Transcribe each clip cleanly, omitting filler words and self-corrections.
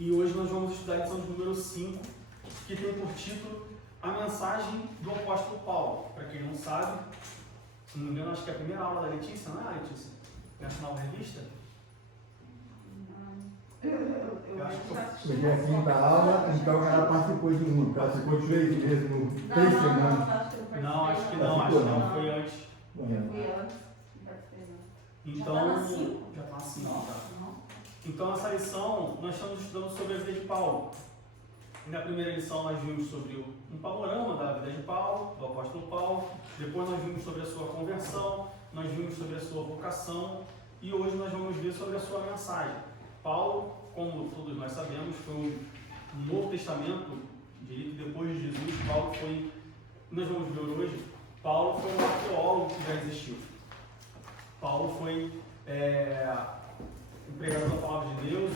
E hoje nós vamos estudar a lição de número 5, que tem por título A Mensagem do Apóstolo Paulo. Para quem não sabe, se não me engano, acho que é a primeira aula da Letícia, não é, Letícia? Nessa nova revista? Eu acho que Hoje é a quinta aula, então ela participou de uma, participou de 3 mesmo, 3 semanas. Não, acho que não, acho que não, foi antes. Então, já está assim, Então, essa lição, nós estamos estudando sobre a vida de Paulo. Na primeira lição, nós vimos sobre um panorama da vida de Paulo, do apóstolo Paulo. Depois, nós vimos sobre a sua conversão, nós vimos sobre a sua vocação. E hoje, nós vamos ver sobre a sua mensagem. Paulo, como todos nós sabemos, foi no Novo Testamento, diria que depois de Jesus, Paulo foi, nós vamos ver hoje, Paulo foi um arqueólogo que já existiu. Paulo foi um pregador da palavra de Deus,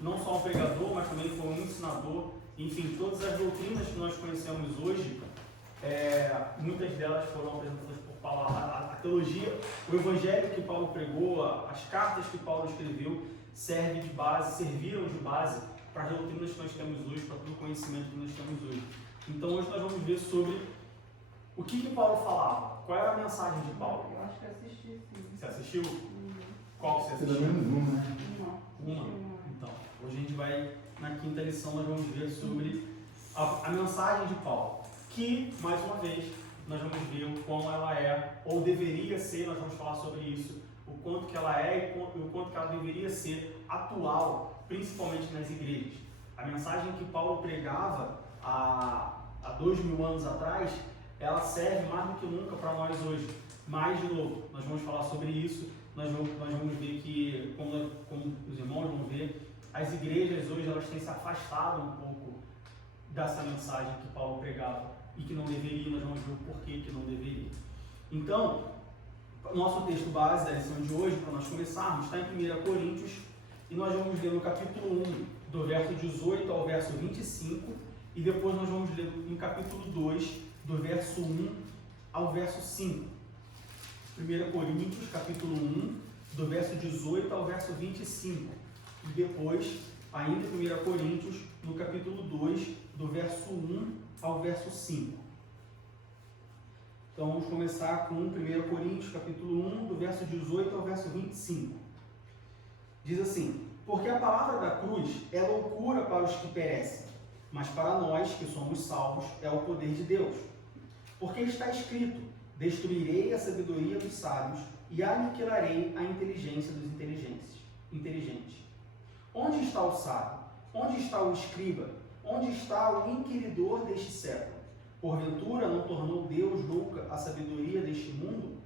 não só um pregador, mas também foi um ensinador. Enfim, todas as doutrinas que nós conhecemos hoje, muitas delas foram apresentadas por Paulo. A teologia, o evangelho que Paulo pregou, as cartas que Paulo escreveu, serviram de base para as doutrinas que nós temos hoje, para todo o conhecimento que nós temos hoje. Então hoje nós vamos ver sobre o que Paulo falava, qual era a mensagem de Paulo. Eu acho que assisti, sim. Você assistiu? Qual você assistiu? Pelo menos uma, né? Uma? Então, hoje a gente vai, na quinta lição, nós vamos ver sobre a mensagem de Paulo, que, mais uma vez, nós vamos ver como ela é, ou deveria ser, nós vamos falar sobre isso, o quanto que ela é e o quanto que ela deveria ser atual, principalmente nas igrejas. A mensagem que Paulo pregava há 2000 anos atrás, ela serve mais do que nunca para nós hoje. Mas, de novo, nós vamos falar sobre isso, nós vamos ver que, como os irmãos vão ver, as igrejas hoje elas têm se afastado um pouco dessa mensagem que Paulo pregava e que não deveria, nós vamos ver o porquê que não deveria. Então, nosso texto base da lição de hoje, para nós começarmos, está em 1 Coríntios, e nós vamos ler no capítulo 1, do verso 18 ao verso 25, e depois nós vamos ler no capítulo 2, do verso 1 ao verso 5. 1 Coríntios, capítulo 1, do verso 18 ao verso 25. E depois, ainda em 1 Coríntios, no capítulo 2, do verso 1 ao verso 5. Então, vamos começar com 1 Coríntios, capítulo 1, do verso 18 ao verso 25. Diz assim: porque a palavra da cruz é loucura para os que perecem, mas para nós que somos salvos é o poder de Deus. Porque está escrito: destruirei a sabedoria dos sábios e aniquilarei a inteligência dos inteligentes. Onde está o sábio? Onde está o escriba? Onde está o inquiridor deste século? Porventura não tornou Deus louca a sabedoria deste mundo?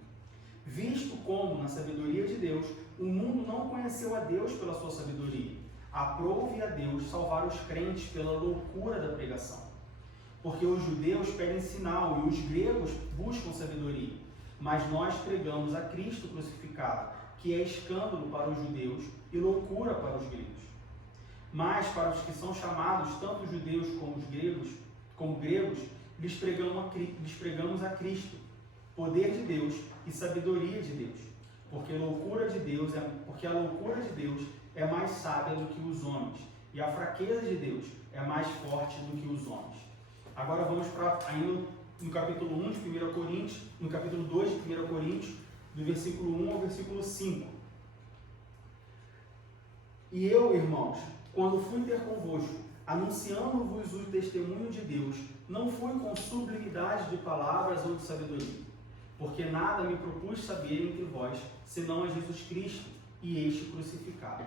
Visto como, na sabedoria de Deus, o mundo não conheceu a Deus pela sua sabedoria, aprove a Deus salvar os crentes pela loucura da pregação. Porque os judeus pedem sinal e os gregos buscam sabedoria. Mas nós pregamos a Cristo crucificado, que é escândalo para os judeus e loucura para os gregos. Mas para os que são chamados, tanto judeus como gregos, lhes pregamos a Cristo, poder de Deus e sabedoria de Deus. Porque a loucura de Deus é mais sábia do que os homens, e a fraqueza de Deus é mais forte do que os homens. Agora vamos ainda no capítulo 1 de 1 Coríntios, no capítulo 2 de 1 Coríntios, do versículo 1 ao versículo 5. E eu, irmãos, quando fui ter convosco, anunciando-vos o testemunho de Deus, não fui com sublimidade de palavras ou de sabedoria, porque nada me propus saber entre vós, senão a Jesus Cristo e este crucificado.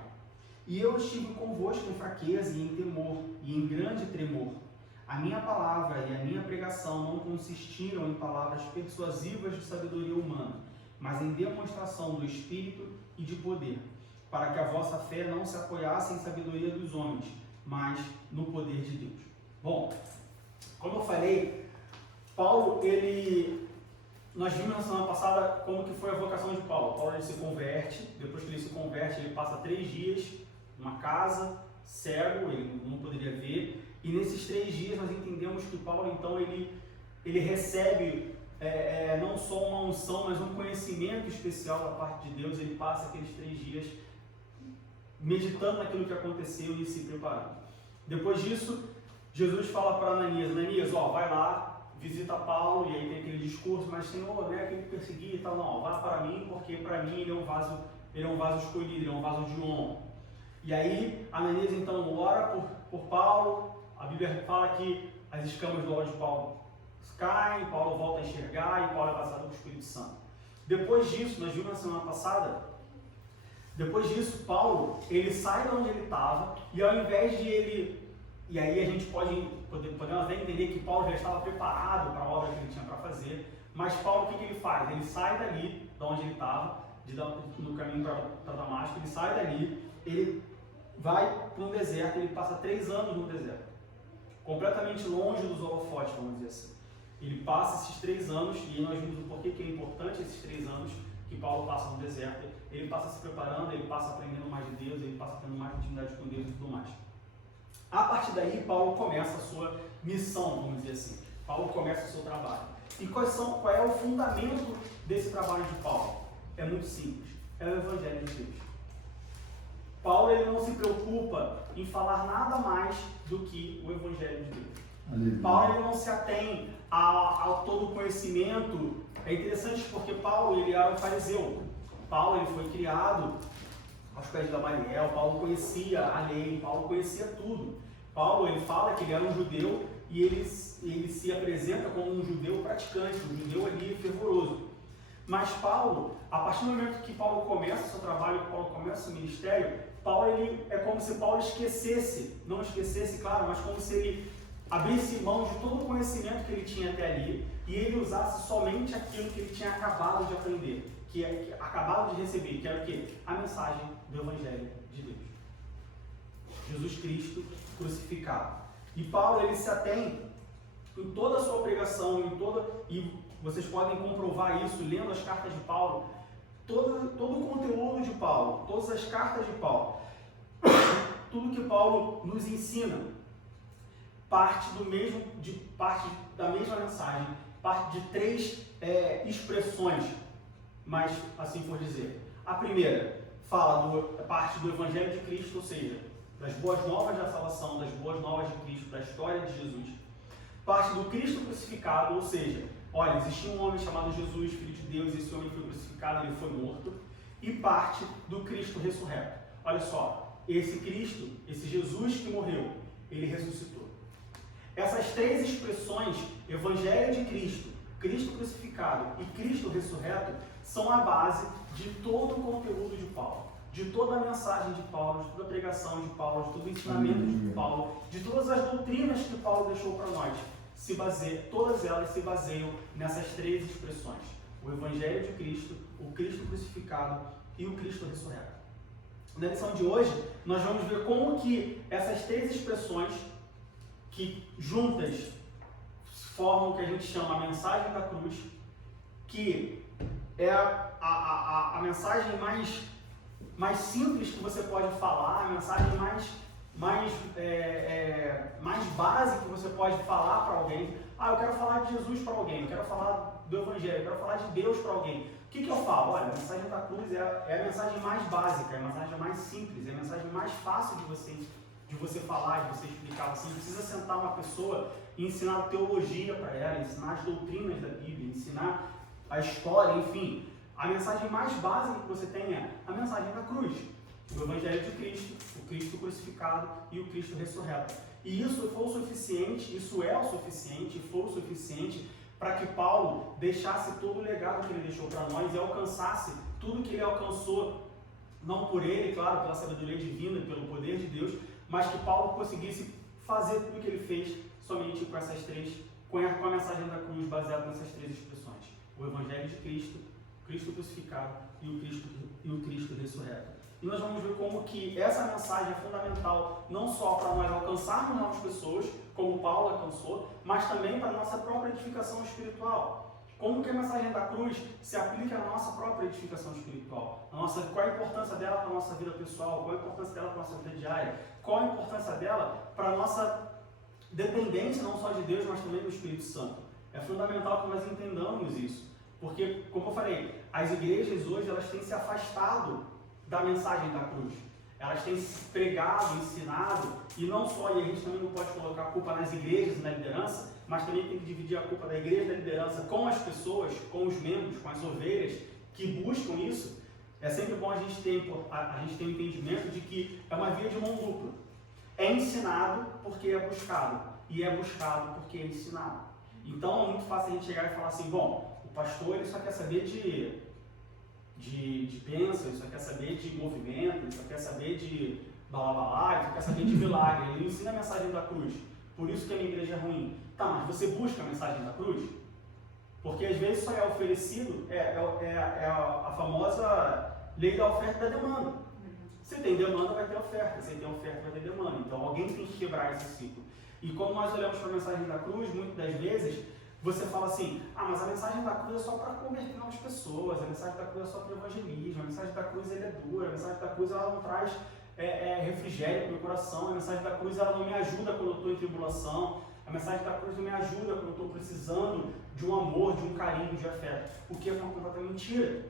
E eu estive convosco em fraqueza e em temor, e em grande tremor. A minha palavra e a minha pregação não consistiram em palavras persuasivas de sabedoria humana, mas em demonstração do Espírito e de poder, para que a vossa fé não se apoiasse em sabedoria dos homens, mas no poder de Deus. Bom, como eu falei, Paulo, nós vimos na semana passada como que foi a vocação de Paulo. Paulo ele se converte, depois que ele se converte, ele passa 3 dias numa casa, cego, ele não poderia ver, e nesses 3 dias nós entendemos que Paulo, então, ele recebe não só uma unção, mas um conhecimento especial da parte de Deus. Ele passa aqueles 3 dias meditando naquilo que aconteceu e se preparando. Depois disso, Jesus fala para Ananias, Ananias, vai lá, visita Paulo, e aí tem aquele discurso, mas Senhor, né, quem me perseguir e tal, não, vá para mim, porque para mim ele é um vaso escolhido, ele é um vaso de honra. E aí, Ananias então ora por Paulo, a Bíblia fala que as escamas do olho de Paulo caem, Paulo volta a enxergar e Paulo é batizado com o Espírito Santo. Depois disso, nós vimos na semana passada, depois disso, Paulo, ele sai de onde ele estava e ao invés de ele... E aí a gente podemos até entender que Paulo já estava preparado para a obra que ele tinha para fazer, mas Paulo, o que ele faz? Ele sai dali, de onde ele estava, no caminho para Damasco, ele sai dali, ele vai para um deserto, ele passa 3 anos no deserto, completamente longe dos holofotes, vamos dizer assim. Ele passa esses 3 anos, e nós vimos o porquê que é importante esses 3 anos que Paulo passa no deserto. Ele passa se preparando, ele passa aprendendo mais de Deus, ele passa tendo mais intimidade com Deus e tudo mais. A partir daí, Paulo começa a sua missão, vamos dizer assim. Paulo começa o seu trabalho. E qual é o fundamento desse trabalho de Paulo? É muito simples. É o Evangelho de Deus. Paulo ele não se preocupa em falar nada mais do que o Evangelho de Deus. Aleluia. Paulo ele não se atém ao todo conhecimento. É interessante porque Paulo ele era um fariseu. Paulo ele foi criado aos pés de Gamaliel. Paulo conhecia a lei, Paulo conhecia tudo. Paulo ele fala que ele era um judeu e ele se apresenta como um judeu praticante, um judeu ali fervoroso. Mas Paulo, a partir do momento que Paulo começa o seu trabalho, que Paulo começa o seu ministério, Paulo ele, é como se Paulo esquecesse, não esquecesse, claro, mas como se ele abrisse mão de todo o conhecimento que ele tinha até ali e ele usasse somente aquilo que ele tinha acabado de aprender, que acabado de receber, que era o quê? A mensagem do Evangelho de Deus. Jesus Cristo crucificado. E Paulo ele se atém em toda a sua pregação, e vocês podem comprovar isso lendo as cartas de Paulo, todo o conteúdo de Paulo, todas as cartas de Paulo, tudo que Paulo nos ensina, parte da mesma mensagem, parte de 3 expressões, mas assim por dizer. A primeira fala parte do Evangelho de Cristo, ou seja, das boas novas da salvação, das boas novas de Cristo, da história de Jesus. Parte do Cristo crucificado, ou seja, olha, existia um homem chamado Jesus, Filho de Deus, esse homem foi crucificado, ele foi morto. E parte do Cristo ressurreto. Olha só, esse Cristo, esse Jesus que morreu, ele ressuscitou. Essas 3 expressões, Evangelho de Cristo, Cristo crucificado e Cristo ressurreto, são a base de todo o conteúdo de Paulo, de toda a mensagem de Paulo, de toda a pregação de Paulo, de todo o ensinamento de Paulo, de todas as doutrinas que Paulo deixou para nós. Todas elas se baseiam nessas 3 expressões: o Evangelho de Cristo, o Cristo crucificado e o Cristo ressurreto. Na lição de hoje, nós vamos ver como que essas 3 expressões, que juntas formam o que a gente chama a mensagem da cruz, que é a mensagem mais simples que você pode falar, a mensagem mais básica que você pode falar para alguém. Eu quero falar de Jesus para alguém, eu quero falar do Evangelho, eu quero falar de Deus para alguém. O que eu falo? Olha, a mensagem da cruz é a mensagem mais básica, é a mensagem mais simples, é a mensagem mais fácil de você falar, de você explicar. Você não precisa sentar uma pessoa e ensinar teologia para ela, ensinar as doutrinas da Bíblia, ensinar a história, enfim. A mensagem mais básica que você tem é a mensagem da cruz, o Evangelho de Cristo, o Cristo crucificado e o Cristo ressurreto. E isso foi o suficiente, isso é o suficiente, foi o suficiente para que Paulo deixasse todo o legado que ele deixou para nós e alcançasse tudo que ele alcançou, não por ele, claro, pela sabedoria divina, pelo poder de Deus, mas que Paulo conseguisse fazer tudo o que ele fez somente com essas 3, com a mensagem da cruz baseada nessas 3 expressões: o Evangelho de Cristo, Cristo crucificado e o Cristo ressurreto. E nós vamos ver como que essa mensagem é fundamental não só para nós alcançarmos novas pessoas, como Paulo alcançou, mas também para a nossa própria edificação espiritual. Como que a mensagem da cruz se aplica na nossa própria edificação espiritual? Qual a importância dela para a nossa vida pessoal? Qual a importância dela para a nossa vida diária? Qual a importância dela para a nossa dependência não só de Deus, mas também do Espírito Santo? É fundamental que nós entendamos isso. Porque, como eu falei, as igrejas hoje elas têm se afastado da mensagem da cruz. elas têm pregado, ensinado, e não só, e a gente também não pode colocar a culpa nas igrejas e na liderança, mas também tem que dividir a culpa da igreja e da liderança com as pessoas, com os membros, com as ovelhas que buscam isso. É sempre bom a gente ter o entendimento de que é uma via de mão dupla. É ensinado porque é buscado, e é buscado porque é ensinado. Então é muito fácil a gente chegar e falar assim, bom, o pastor ele só quer saber de bênção, ele só quer saber de movimento, ele só quer saber de balabalá, ele só quer saber de milagre, ele não ensina a mensagem da cruz. Por isso que a minha igreja é ruim. Tá, mas você busca a mensagem da cruz? Porque às vezes só é oferecido, a famosa lei da oferta e da demanda. Se tem demanda, vai ter oferta. Se tem oferta, vai ter demanda. Então alguém tem que quebrar esse ciclo. E quando nós olhamos para a mensagem da cruz, muitas das vezes, você fala assim, mas a mensagem da cruz é só para converter novas pessoas, a mensagem da cruz é só para evangelismo, a mensagem da cruz ela é dura, a mensagem da cruz ela não traz refrigério para o meu coração, a mensagem da cruz ela não me ajuda quando eu estou em tribulação, a mensagem da cruz não me ajuda quando eu estou precisando de um amor, de um carinho, de afeto. O que é uma completa mentira.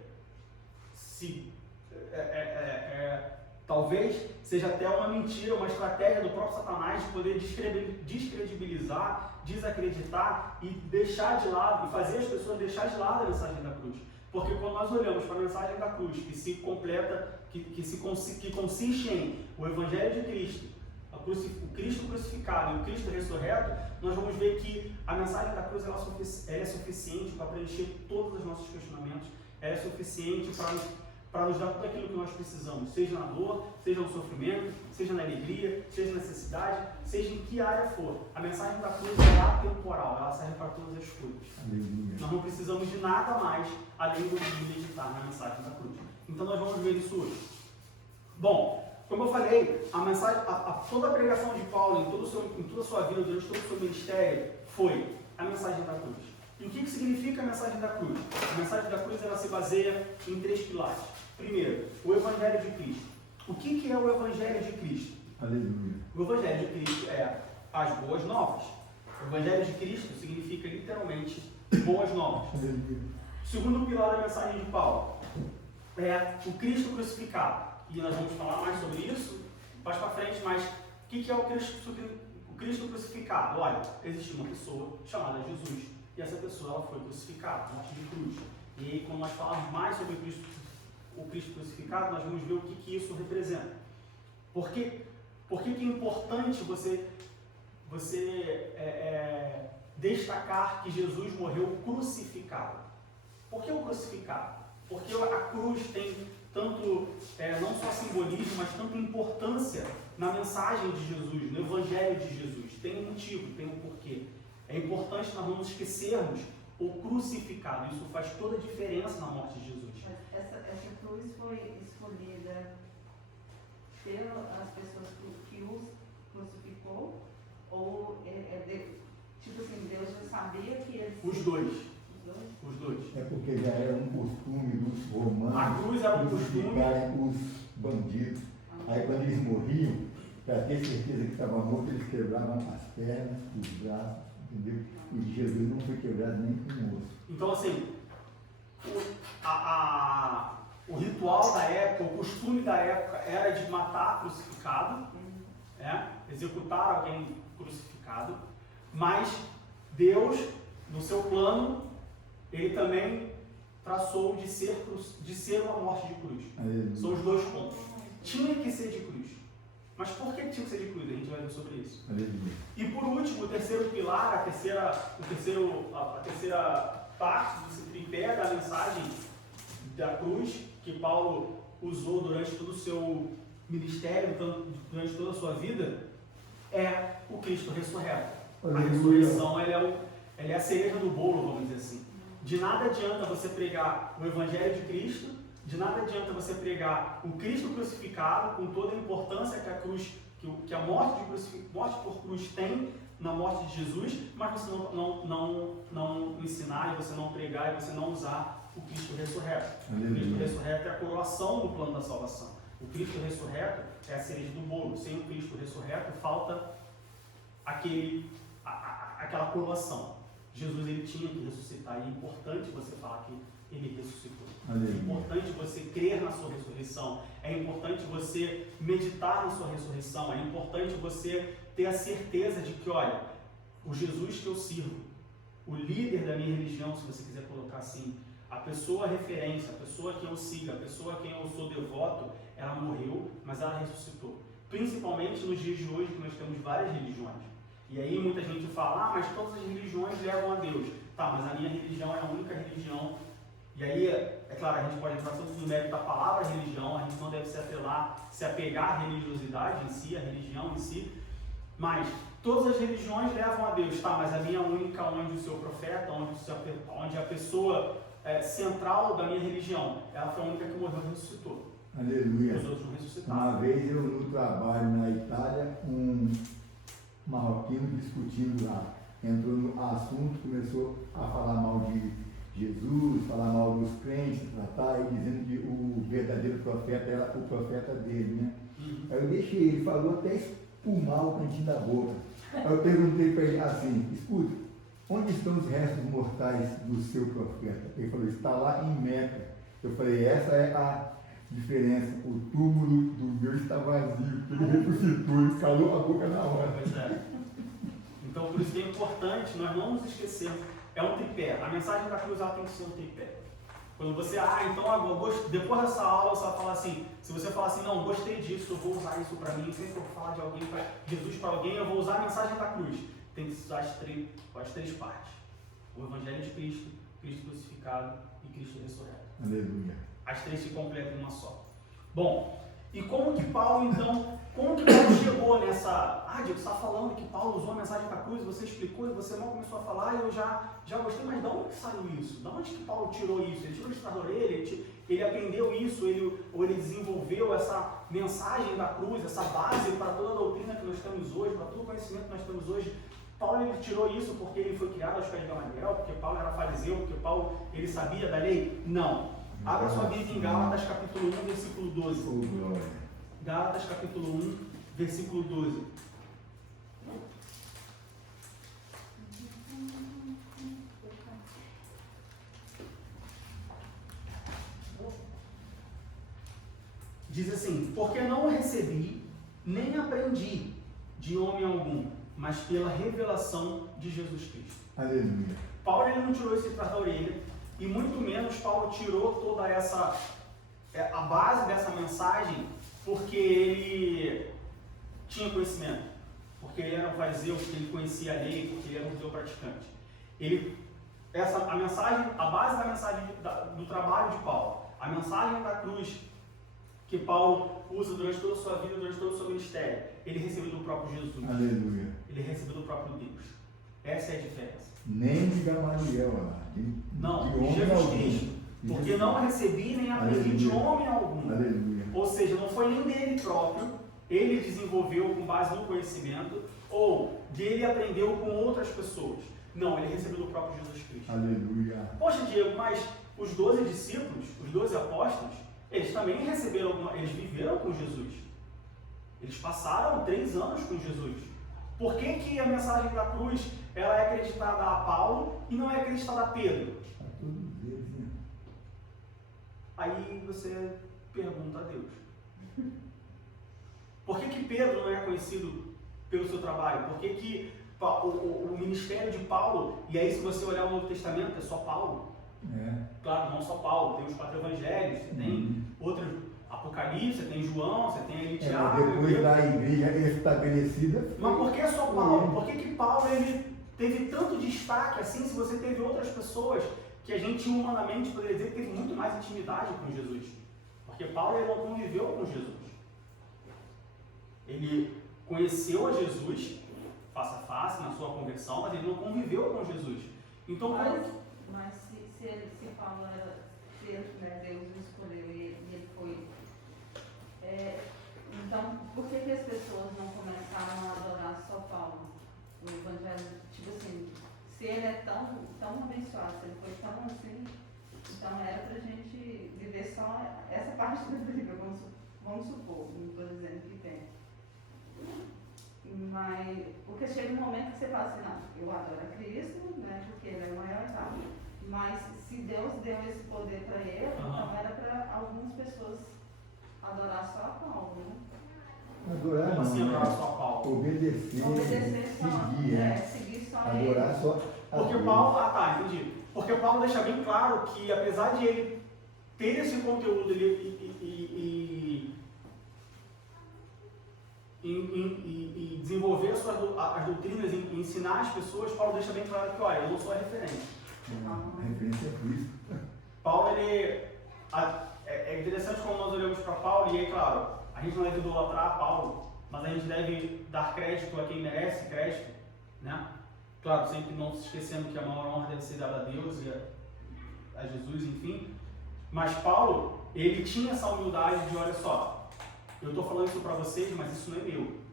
Talvez seja até uma mentira, uma estratégia do próprio Satanás de poder descredibilizar, desacreditar e deixar de lado, e fazer as pessoas deixar de lado a mensagem da cruz. Porque quando nós olhamos para a mensagem da cruz, que se completa, que consiste em o Evangelho de Cristo, o Cristo crucificado e o Cristo ressurreto, nós vamos ver que a mensagem da cruz ela é suficiente para preencher todos os nossos questionamentos, ela é suficiente para nos dar tudo aquilo que nós precisamos, seja na dor, seja no sofrimento, seja na alegria, seja na necessidade, seja em que área for. A mensagem da cruz é atemporal, ela serve para todas as coisas. Aleluia. Nós não precisamos de nada mais além do que meditar na mensagem da cruz. Então nós vamos ver isso hoje. Bom, como eu falei, a mensagem, toda a pregação de Paulo em toda a sua vida, durante todo o seu ministério, foi a mensagem da cruz. E o que significa a mensagem da cruz? A mensagem da cruz ela se baseia em 3 pilares. Primeiro, o Evangelho de Cristo. O que é o Evangelho de Cristo? Aleluia. O Evangelho de Cristo é as boas novas. O Evangelho de Cristo significa literalmente boas novas. Aleluia. O segundo pilar da mensagem de Paulo é o Cristo crucificado. E nós vamos falar mais sobre isso mais para frente, mas o que é o Cristo crucificado? Olha, existe uma pessoa chamada Jesus e essa pessoa ela foi crucificada, morte de cruz. E aí, quando nós falarmos mais sobre o Cristo crucificado, nós vamos ver o que isso representa. Por que é importante você destacar que Jesus morreu crucificado? Por que o crucificado? Porque a cruz tem tanto, não só simbolismo, mas tanto importância na mensagem de Jesus, no Evangelho de Jesus. Tem um motivo, tem um porquê. É importante nós não esquecermos o crucificado. Isso faz toda a diferença na morte de Jesus. Mas essa cruz foi escolhida pelas pessoas que os crucificou? Ou tipo assim, Deus já sabia que eles... Os dois. É porque já era um costume dos romanos. A cruz era um costume. Crucificarem os bandidos. Aí quando eles morriam, para ter certeza que estava morto, eles quebravam as pernas, os braços, entendeu? E Jesus não foi quebrado nem com o osso. Então assim, o ritual da época, o costume da época era de matar crucificado, executar alguém crucificado, mas Deus, no seu plano, ele também traçou de ser uma morte de cruz. São os dois pontos. Tinha que ser de cruz. Mas por que tinha que ser de cruz? A gente vai ver sobre isso. E por último, o terceiro pilar, a terceira parte do tripé da mensagem da cruz, que Paulo usou durante todo o seu ministério, durante toda a sua vida, é o Cristo ressurreto. A ressurreição ela é a cereja do bolo, vamos dizer assim. De nada adianta você pregar o Evangelho de Cristo, de nada adianta você pregar o Cristo crucificado, com toda a importância que a morte por cruz tem na morte de Jesus, mas você não ensinar, e você não pregar, e você não usar o Cristo ressurreto. O Cristo ressurreto é a coroação do plano da salvação. O Cristo ressurreto é a cereja do bolo. Sem o Cristo ressurreto, falta aquela coroação. Jesus ele tinha que ressuscitar, e é importante você falar que ele ressuscitou. Aleluia. É importante você crer na sua ressurreição. É importante você meditar na sua ressurreição. É importante você ter a certeza de que, olha, o Jesus que eu sirvo, o líder da minha religião, se você quiser colocar assim, a pessoa referência, a pessoa a quem eu sigo, a pessoa a quem eu sou devoto, ela morreu, mas ela ressuscitou. Principalmente nos dias de hoje, que nós temos várias religiões. E aí muita gente fala, mas todas as religiões levam a Deus. Tá, mas a minha religião é a única religião. E aí, é claro, a gente pode entrar sobre o mérito da palavra religião, a gente não deve se apegar à religiosidade em si, à religião em si, mas todas as religiões levam a Deus, tá, mas a minha única, onde o seu profeta, onde a pessoa central da minha religião, ela foi a única que morreu e ressuscitou. Aleluia. Os outros não ressuscitaram. Uma vez eu no trabalho na Itália, um marroquino discutindo lá, entrou no assunto, começou a falar mal de Jesus, falar mal dos crentes, tratar, e dizendo que o verdadeiro profeta era o profeta dele, né? Aí eu deixei, ele falou até espumar o cantinho da boca. Aí eu perguntei para ele assim, escuta, onde estão os restos mortais do seu profeta? Ele falou, está lá em Meca. Eu falei, essa é a diferença, o túmulo do meu está vazio, porque ele ressuscitou, ele calou a boca na hora. Pois é. Então, por isso que é importante nós não nos esquecermos. É um tripé. A mensagem da cruz ela tem que ser um tripé. Quando você, então agora, depois dessa aula, você vai falar assim, se você falar assim, não, gostei disso, eu vou usar isso para mim, sempre que eu vou falar de alguém, Jesus para alguém, eu vou usar a mensagem da cruz. Tem que usar as três partes. O Evangelho de Cristo, Cristo crucificado e Cristo ressurreto. Aleluia. As três se completam em uma só. Bom, e como que Paulo chegou nessa... Diego, você está falando que Paulo usou a mensagem da cruz, você explicou e você não começou a falar e eu já gostei, mas de onde que saiu isso? De onde que Paulo tirou isso? Ele tirou isso da orelha? Ele aprendeu isso? Ou ele desenvolveu essa mensagem da cruz, essa base para toda a doutrina que nós temos hoje, para todo o conhecimento que nós temos hoje? Paulo ele tirou isso porque ele foi criado aos pés de Gamaliel, porque Paulo era fariseu, porque Paulo ele sabia da lei? Não. Abra sua Bíblia em Gálatas capítulo 1, versículo 12. Gálatas capítulo 1, versículo 12. Diz assim, porque não o recebi, nem aprendi de homem algum, mas pela revelação de Jesus Cristo. Aleluia. Paulo ele não tirou isso de trás da orelha, e muito menos Paulo tirou toda a base dessa mensagem porque ele tinha conhecimento, porque ele era um fariseu, porque ele conhecia a lei, porque ele era um judeu praticante. A base da mensagem do trabalho de Paulo, a mensagem da cruz que Paulo usa durante toda a sua vida, durante todo o seu ministério, ele recebeu do próprio Jesus. Aleluia. Ele recebeu do próprio Deus. Essa é a diferença. Nem de Gamaliel, Não, de homem Jesus algum. Cristo. Porque não recebi nem aprendi de homem algum. Aleluia. Ou seja, não foi nem dele próprio, ele desenvolveu com base no conhecimento, ou dele aprendeu com outras pessoas. Não, ele recebeu do próprio Jesus Cristo. Aleluia. Poxa, Diego, mas os 12 discípulos, os 12 apóstolos, eles também eles viveram com Jesus. Eles passaram 3 anos com Jesus. Por que a mensagem da cruz ela é acreditada a Paulo e não é acreditada a Pedro? A todos eles, né? Aí você pergunta a Deus. Por que Pedro não é conhecido pelo seu trabalho? Por que o ministério de Paulo, e aí se você olhar o Novo Testamento, é só Paulo? Claro, não só Paulo, tem os 4 evangelhos, você tem outros, Apocalipse, você tem João, você tem ali Tiago. Depois da igreja estabelecida. Mas por que só Paulo? Por que Paulo ele teve tanto destaque assim, se você teve outras pessoas que a gente humanamente poderia dizer que teve muito mais intimidade com Jesus? Porque Paulo ele não conviveu com Jesus. Ele conheceu a Jesus face a face na sua conversão, mas ele não conviveu com Jesus. Então, mas se Paulo era Deus o escolheu e ele foi. Então, por que as pessoas não começaram a adorar só Paulo? O Evangelho, tipo assim, se ele é tão abençoado, se ele foi tão assim, então era pra gente viver só essa parte da Bíblia, vamos supor, não estou dizendo que tem. Mas, porque chega um momento que você fala assim, não, eu adoro a Cristo, né, porque ele é o maior e tal, Mas se Deus deu esse poder para ele, então era para algumas pessoas adorar só a Paulo, né? Adorar Como não, assim adorar né? só a Paulo? Obedecer, seguir, seguir só adorar ele. só a Porque Deus. Paulo, entendi. Porque Paulo deixa bem claro que apesar de ele ter esse conteúdo e desenvolver as doutrinas e ensinar as pessoas, Paulo deixa bem claro que, olha, eu não sou a referência. A referência é Cristo. Paulo, é interessante quando nós olhamos para Paulo, e aí, claro, a gente não deve idolatrar Paulo, mas a gente deve dar crédito a quem merece crédito, né? Claro, sempre não se esquecendo que a maior honra deve ser dada a Deus e a Jesus, enfim. Mas Paulo, ele tinha essa humildade de, olha só, eu estou falando isso para vocês, mas isso não é meu.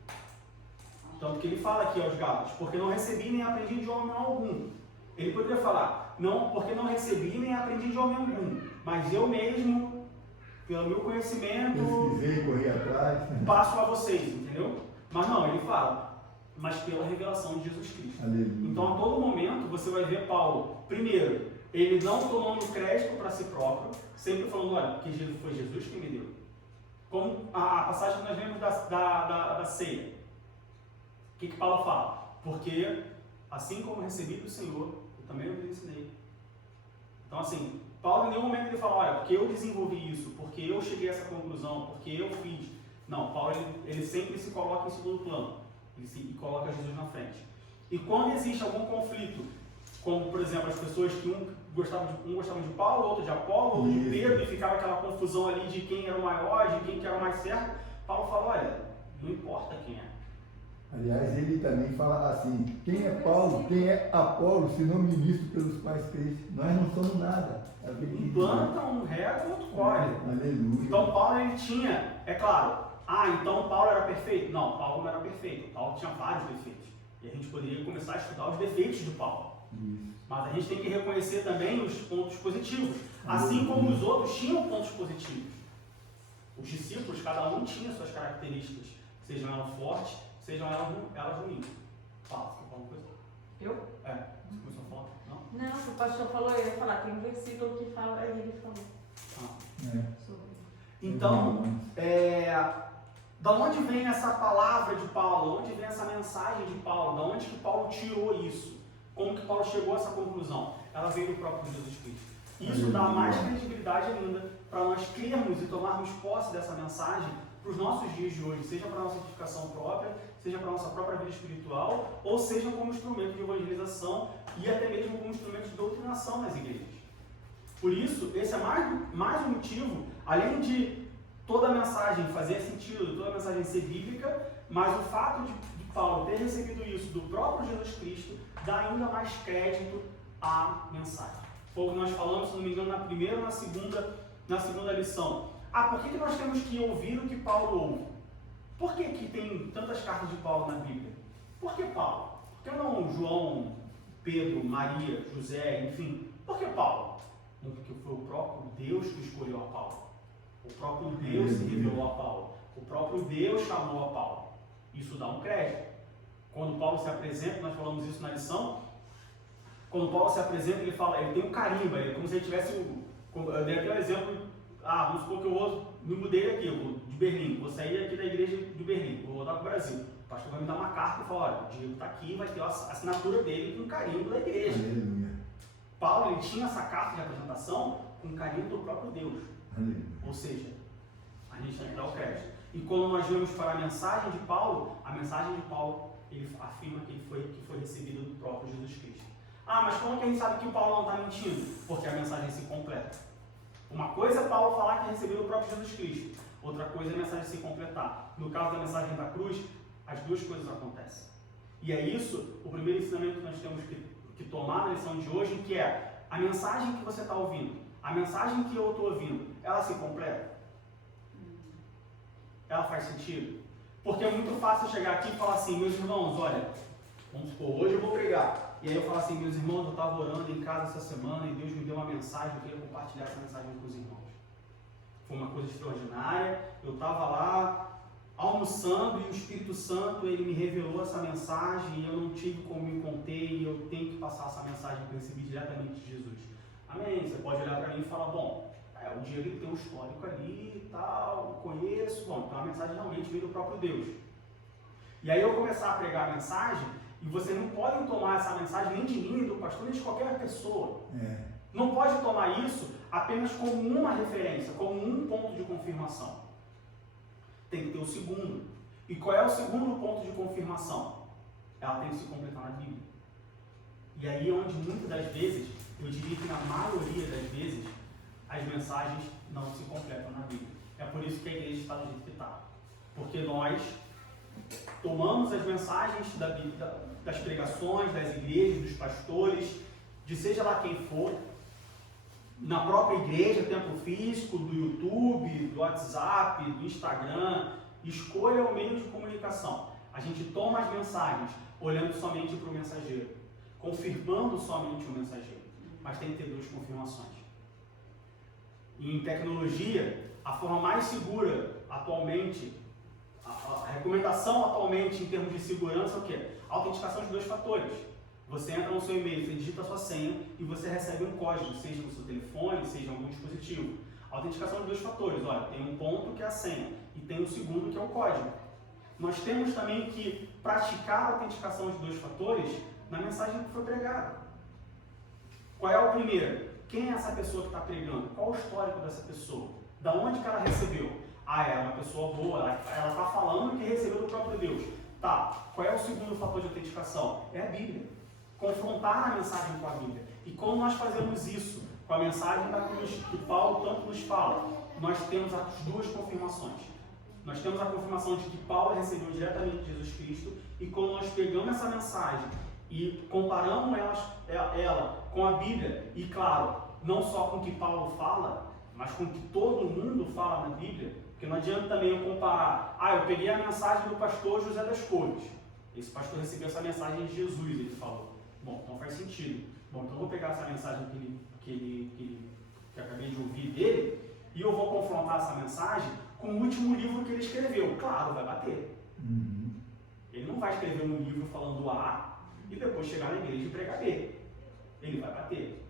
Tanto que ele fala aqui aos Gálatas, porque não recebi nem aprendi de homem algum. Ele poderia falar, não, porque não recebi nem aprendi de homem algum, mas eu mesmo, pelo meu conhecimento, Pesquisei, corri atrás. passo a vocês, entendeu? Mas não, ele fala, mas pela revelação de Jesus Cristo. Aleluia. Então, a todo momento, você vai ver Paulo, primeiro, ele não tomando crédito para si próprio, sempre falando, olha, porque foi Jesus que me deu. Como a passagem que nós vemos da ceia. O que Paulo fala? Porque, assim como recebi do Senhor, eu também o ensinei. Então, assim, Paulo em nenhum momento ele fala, olha, porque eu desenvolvi isso, porque eu cheguei a essa conclusão, porque eu fiz. Não, Paulo ele sempre se coloca em segundo plano e coloca Jesus na frente. E quando existe algum conflito, como por exemplo as pessoas que um gostavam de Paulo, outro de Apolo, outro de Pedro, e ficava aquela confusão ali de quem era o maior, de quem que era o mais certo, Paulo fala, olha, não importa quem é. Aliás, ele também fala assim, quem é Paulo, quem é Apolo, se não ministro pelos quais Cristo? Nós não somos nada. Um planta, um rega, outro colhe. Aleluia. Então Paulo ele tinha, é claro, então Paulo era perfeito? Não, Paulo não era perfeito. Paulo tinha vários defeitos. E a gente poderia começar a estudar os defeitos de Paulo. Isso. Mas a gente tem que reconhecer também os pontos positivos. Assim como os outros tinham pontos positivos. Os discípulos, cada um tinha suas características. Sejam elas fortes, sejam elas ruins. Fala, você quer falar uma coisa? Eu? Você começou a falar? Não? Não, o pastor falou, eu ia falar, tem um versículo que fala, aí ele falou sobre. Então, da onde vem essa palavra de Paulo? Da onde vem essa mensagem de Paulo? Da onde que Paulo tirou isso? Como que Paulo chegou a essa conclusão? Ela veio do próprio Jesus Cristo. Isso dá mais credibilidade ainda para nós crermos e tomarmos posse dessa mensagem para os nossos dias de hoje, seja para a nossa edificação própria, seja para a nossa própria vida espiritual, ou seja como instrumento de evangelização e até mesmo como instrumento de doutrinação nas igrejas. Por isso, esse é mais um motivo, além de toda a mensagem fazer sentido, toda a mensagem ser bíblica, mas o fato de Paulo ter recebido isso do próprio Jesus Cristo dá ainda mais crédito à mensagem. Foi o que nós falamos, se não me engano, na primeira ou na segunda lição. Por que nós temos que ouvir o que Paulo ouve? Por que tem tantas cartas de Paulo na Bíblia? Por que Paulo? Por que não João, Pedro, Maria, José, enfim? Por que Paulo? Não, porque foi o próprio Deus que escolheu a Paulo. O próprio Deus se revelou a Paulo. O próprio Deus chamou a Paulo. Isso dá um crédito. Quando Paulo se apresenta, nós falamos isso na lição, quando Paulo se apresenta, ele fala, ele tem um carimbo, é como se ele tivesse, eu dei aquele exemplo, vamos supor que eu me mudei daqui, de Berlim, vou sair aqui da igreja de Berlim, vou voltar para o Brasil. O pastor vai me dar uma carta e falar, olha, o Diego está aqui, vai ter a assinatura dele com o carimbo da igreja. Aleluia. Paulo, ele tinha essa carta de apresentação com o carimbo do próprio Deus. Aleluia. Ou seja, a gente tem que dar o crédito. E quando nós vamos para a mensagem de Paulo, ele afirma que foi recebido do próprio Jesus Cristo. Mas como que a gente sabe que o Paulo não está mentindo? Porque a mensagem se completa. Uma coisa é Paulo falar que recebeu do próprio Jesus Cristo. Outra coisa é a mensagem se completar. No caso da mensagem da cruz, as duas coisas acontecem. E é isso, o primeiro ensinamento que nós temos que tomar na lição de hoje, que é a mensagem que você está ouvindo, a mensagem que eu estou ouvindo, ela se completa? Ela faz sentido? Porque é muito fácil chegar aqui e falar assim, meus irmãos, olha, vamos supor, hoje eu vou pregar. E aí eu falo assim, meus irmãos, eu estava orando em casa essa semana e Deus me deu uma mensagem, eu queria compartilhar essa mensagem com os irmãos. Foi uma coisa extraordinária, eu estava lá almoçando e o Espírito Santo, ele me revelou essa mensagem e eu não tive como me conter e eu tenho que passar essa mensagem que eu recebi diretamente de Jesus. Amém. Você pode olhar para mim e falar, bom, o Diego ele tem um histórico ali e tal, conheço, bom, então a mensagem realmente veio do próprio Deus. E aí eu começar a pregar a mensagem, e vocês não podem tomar essa mensagem nem de mim, nem do pastor, nem de qualquer pessoa. Não pode tomar isso apenas como uma referência, como um ponto de confirmação. Tem que ter o segundo. E qual é o segundo ponto de confirmação? Ela tem que se completar na Bíblia. E aí é onde muitas das vezes, eu diria que na maioria das vezes, as mensagens não se completam na Bíblia. É por isso que a igreja está do jeito que está. Porque nós tomamos as mensagens das pregações, das igrejas, dos pastores, de seja lá quem for, na própria igreja, tempo físico, do YouTube, do WhatsApp, do Instagram, escolha o meio de comunicação. A gente toma as mensagens olhando somente para o mensageiro, confirmando somente o mensageiro, mas tem que ter duas confirmações. E em tecnologia, a forma mais segura atualmente, a recomendação atualmente em termos de segurança é o quê? A autenticação de 2 fatores. Você entra no seu e-mail, você digita a sua senha e você recebe um código, seja no seu telefone, seja em algum dispositivo. A autenticação de 2 fatores, olha, tem um ponto que é a senha e tem o segundo que é o código. Nós temos também que praticar a autenticação de 2 fatores na mensagem que foi pregada. Qual é o primeiro? Quem é essa pessoa que está pregando? Qual o histórico dessa pessoa? Da onde que ela recebeu? Ela é uma pessoa boa, ela está falando que recebeu do próprio Deus. Tá, qual é o segundo fator de autenticação? É a Bíblia. Confrontar a mensagem com a Bíblia. E como nós fazemos isso com a mensagem da cruz, que Paulo tanto nos fala, nós temos as 2 confirmações. Nós temos a confirmação de que Paulo recebeu diretamente de Jesus Cristo, e quando nós pegamos essa mensagem e comparamos ela com a Bíblia, e claro, não só com o que Paulo fala, mas com o que todo mundo fala na Bíblia, porque não adianta também eu comparar, eu peguei a mensagem do pastor José das Cores, esse pastor recebeu essa mensagem de Jesus, ele falou. Bom, então faz sentido. Bom, então eu vou pegar essa mensagem que eu acabei de ouvir dele, e eu vou confrontar essa mensagem com o último livro que ele escreveu. Claro, vai bater. Ele não vai escrever um livro falando A e depois chegar na igreja e pregar B. Ele vai bater.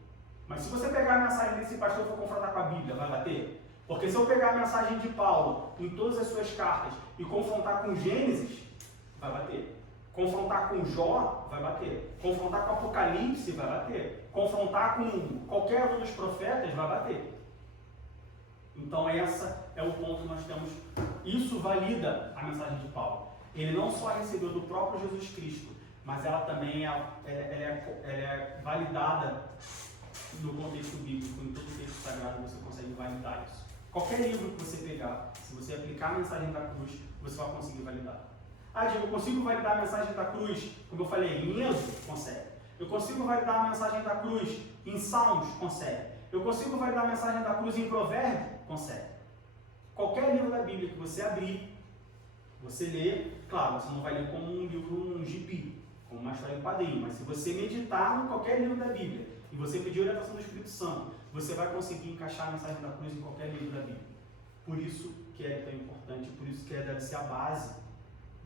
Mas se você pegar a mensagem desse pastor e for confrontar com a Bíblia, vai bater? Porque se eu pegar a mensagem de Paulo em todas as suas cartas e confrontar com Gênesis, vai bater. Confrontar com Jó, vai bater. Confrontar com Apocalipse, vai bater. Confrontar com qualquer um dos profetas, vai bater. Então esse é o ponto que nós temos. Isso valida a mensagem de Paulo. Ele não só recebeu do próprio Jesus Cristo, mas ela também é validada no contexto bíblico. Em todo o texto sagrado você consegue validar isso. Qualquer livro que você pegar, se você aplicar a mensagem da cruz, você vai conseguir validar. Diego, eu consigo validar a mensagem da cruz, como eu falei, em Êxodo? Consegue. Eu consigo validar a mensagem da cruz em Salmos? Consegue. Eu consigo validar a mensagem da cruz em Provérbios? Consegue. Qualquer livro da Bíblia que você abrir, você lê, claro, você não vai ler como um livro, um gibi, como uma história em quadrinho, mas se você meditar em qualquer livro da Bíblia e você pedir orientação do Espírito Santo, você vai conseguir encaixar a mensagem da cruz em qualquer livro da Bíblia. Por isso que é tão importante, por isso que deve ser a base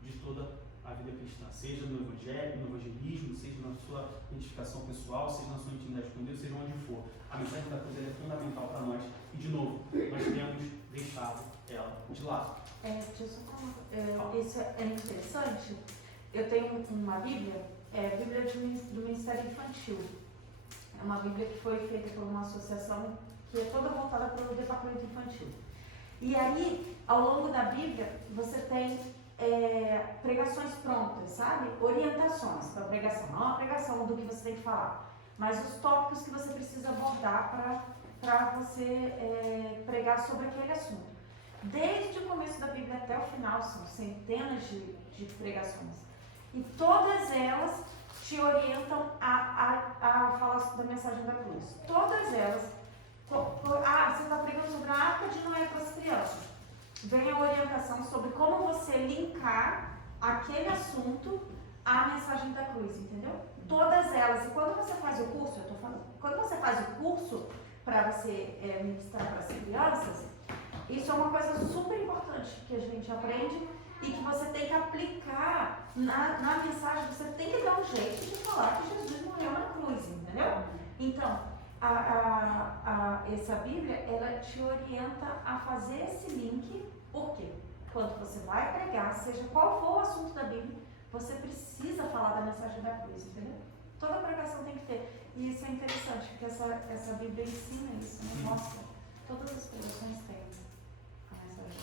de toda a vida cristã, seja no evangelho, no evangelismo, seja na sua identificação pessoal, seja na sua intimidade com Deus, seja onde for. A mensagem da cruz é fundamental para nós e, de novo, nós temos deixado ela de lado. Deixa eu só falar, isso é interessante. Eu tenho uma Bíblia, Bíblia do Ministério Infantil. É uma Bíblia que foi feita por uma associação que é toda voltada para o departamento infantil. E aí, ao longo da Bíblia, você tem pregações prontas, sabe? Orientações para a pregação. Não a pregação do que você tem que falar, mas os tópicos que você precisa abordar para você pregar sobre aquele assunto. Desde o começo da Bíblia até o final, são centenas de pregações. E todas elas te orientam a falar da mensagem da cruz. Todas elas. Você está pregando sobre a Arca de Noé para as crianças. Vem a orientação sobre como você linkar aquele assunto à mensagem da cruz, entendeu? Todas elas. E quando você faz o curso, quando você faz o curso para você ministrar para as crianças, isso é uma coisa super importante que a gente aprende e que você tem que aplicar na mensagem. Você tem que dar um jeito de falar que Jesus morreu na cruz, entendeu? Então, Essa Bíblia, ela te orienta a fazer esse link, porque quando você vai pregar, seja qual for o assunto da Bíblia, você precisa falar da mensagem da cruz, entendeu? Toda pregação tem que ter. E isso é interessante, porque essa Bíblia ensina isso, né? Mostra. Todas as pregações têm a mensagem da cruz.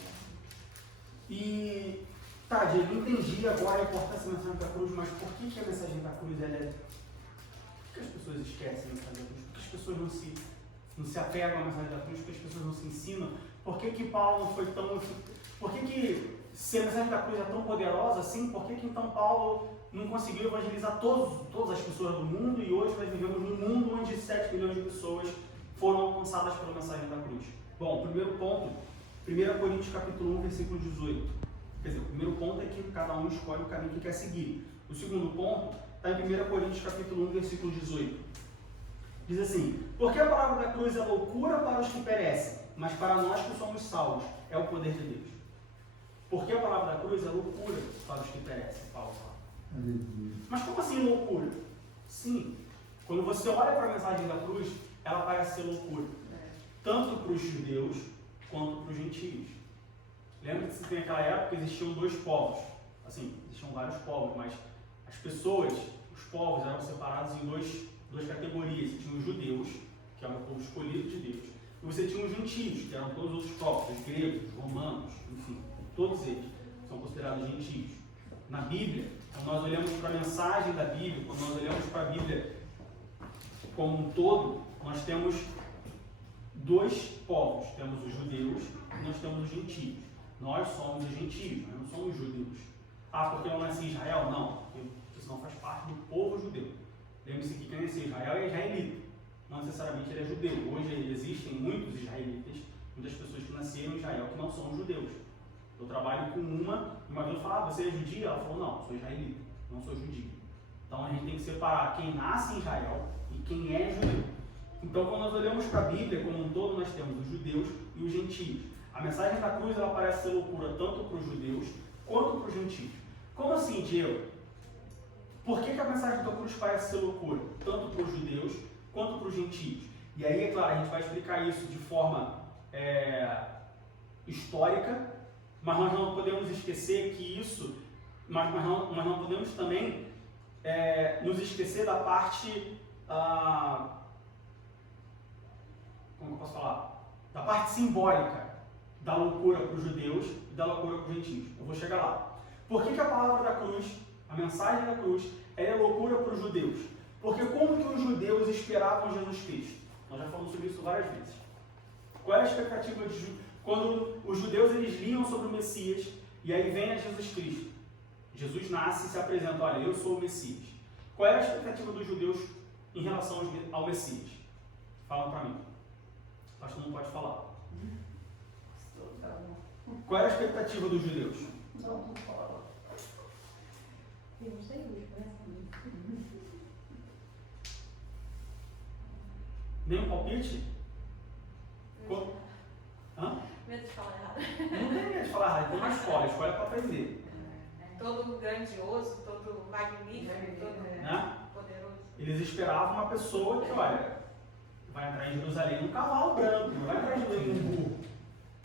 E, tá, Diego, entendi agora a importância da mensagem da cruz, mas por que a mensagem da cruz ela é... Por que as pessoas esquecem a mensagem da cruz? Por que as pessoas não se apegam à mensagem da cruz? Por que as pessoas não se ensinam? Por que Paulo não foi tão... Por que se a mensagem da cruz é tão poderosa assim, por que então Paulo não conseguiu evangelizar todas as pessoas do mundo e hoje nós vivemos num mundo onde 7 milhões de pessoas foram alcançadas pela mensagem da cruz? Bom, o primeiro ponto, 1 Coríntios capítulo 1, versículo 18. Quer dizer, o primeiro ponto é que cada um escolhe o caminho que quer seguir. O segundo ponto está em 1 Coríntios capítulo 1, versículo 18. Diz assim: porque a palavra da cruz é loucura para os que perecem, mas para nós que somos salvos é o poder de Deus. Porque a palavra da cruz é loucura para os que perecem, Paulo fala. Mas como assim loucura? Sim, quando você olha para a mensagem da cruz, ela parece ser loucura. Tanto para os judeus quanto para os gentios. Lembra que tem aquela época existiam 2 povos. Assim, existiam vários povos, mas as pessoas, os povos eram separados em duas categorias. Você tinha os judeus, que eram o povo escolhido de Deus, e você tinha os gentios, que eram todos os outros povos, os gregos, os romanos, enfim, todos eles são considerados gentios. Na Bíblia, quando nós olhamos para a mensagem da Bíblia, quando nós olhamos para a Bíblia como um todo, nós temos 2 povos. Temos os judeus e nós temos os gentios. Nós somos os gentios, nós não somos judeus. Ah, porque eu nasci em Israel? Não, porque você não faz parte do povo judeu. Lembre-se que quem nasceu em Israel é israelita, não necessariamente ele é judeu. Hoje existem muitos israelitas, muitas pessoas que nasceram em Israel que não são judeus. Eu trabalho com uma vez eu falo, ah, você é judia? Ela falou, não, sou israelita, não sou judia. Então a gente tem que separar quem nasce em Israel e quem é judeu. Então quando nós olhamos para a Bíblia como um todo, nós temos os judeus e os gentios. A mensagem da cruz ela parece ser loucura tanto para os judeus quanto para os gentios. Como assim, Diego? Por que a mensagem da cruz parece ser loucura tanto para os judeus quanto para os gentios? E aí, é claro, a gente vai explicar isso de forma histórica, mas nós não podemos esquecer que isso, mas nós não podemos também nos esquecer da parte, como eu posso falar? Da parte simbólica da loucura para os judeus e da loucura para os gentios. Eu vou chegar lá. Por que a palavra da cruz, a mensagem da cruz, é loucura para os judeus? Porque como que os judeus esperavam Jesus Cristo? Nós já falamos sobre isso várias vezes. Qual era a expectativa quando os judeus eles liam sobre o Messias e aí vem a Jesus Cristo? Jesus nasce e se apresenta, olha, eu sou o Messias. Qual era a expectativa dos judeus em relação ao Messias? Fala para mim. Acho que não pode falar. Qual era a expectativa dos judeus? Não fala. Eu não sei hoje, parece. Nenhum palpite? Hã? Medo de falar errado. Não tem medo de falar errado, tem uma escola é para aprender. Todo grandioso, todo magnífico, todo Né? poderoso. Eles esperavam uma pessoa que, olha, vai entrar em Jerusalém num cavalo branco, não vai entrar em Jerusalém num burro.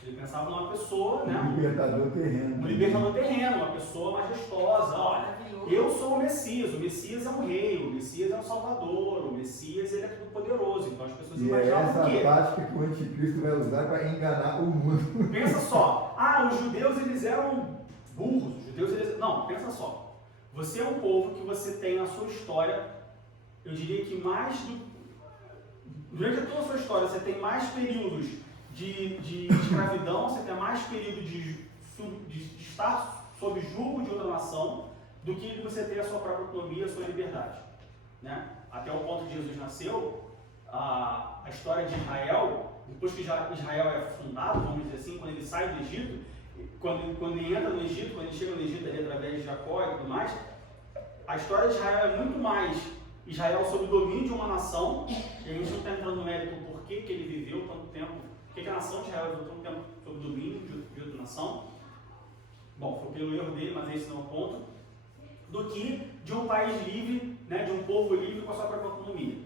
Ele pensava numa pessoa, né? Um libertador terreno. Um libertador terreno, uma pessoa majestosa. Olha, Maravilhoso. eu sou o Messias é um rei, o Messias é um salvador, o Messias ele é tudo poderoso. Então as pessoas E é imaginavam o quê? essa tática que o anticristo vai usar para enganar o mundo. Pensa só, os judeus eles eram burros, os judeus eles... Não, pensa só. Você é um povo que você tem na sua história, eu diria que durante toda a sua história, você tem mais períodos de escravidão, você tem mais período de estar sob julgo de outra nação do que você ter a sua própria autonomia, a sua liberdade. Né? Até o ponto que Jesus nasceu, a história de Israel, depois que Israel é fundado, vamos dizer assim, quando ele sai do Egito, quando ele entra no Egito, quando ele chega no Egito ali através de Jacó e tudo mais, a história de Israel é muito mais Israel sob o domínio de uma nação, e a gente não está entrando no mérito do porquê que ele viveu tanto tempo, porque a nação de Israel viveu tanto tempo sob o domínio de outra nação. Bom, foi pelo erro dele, mas esse não é o ponto. Do que de um país livre, né, de um povo livre com a sua própria autonomia.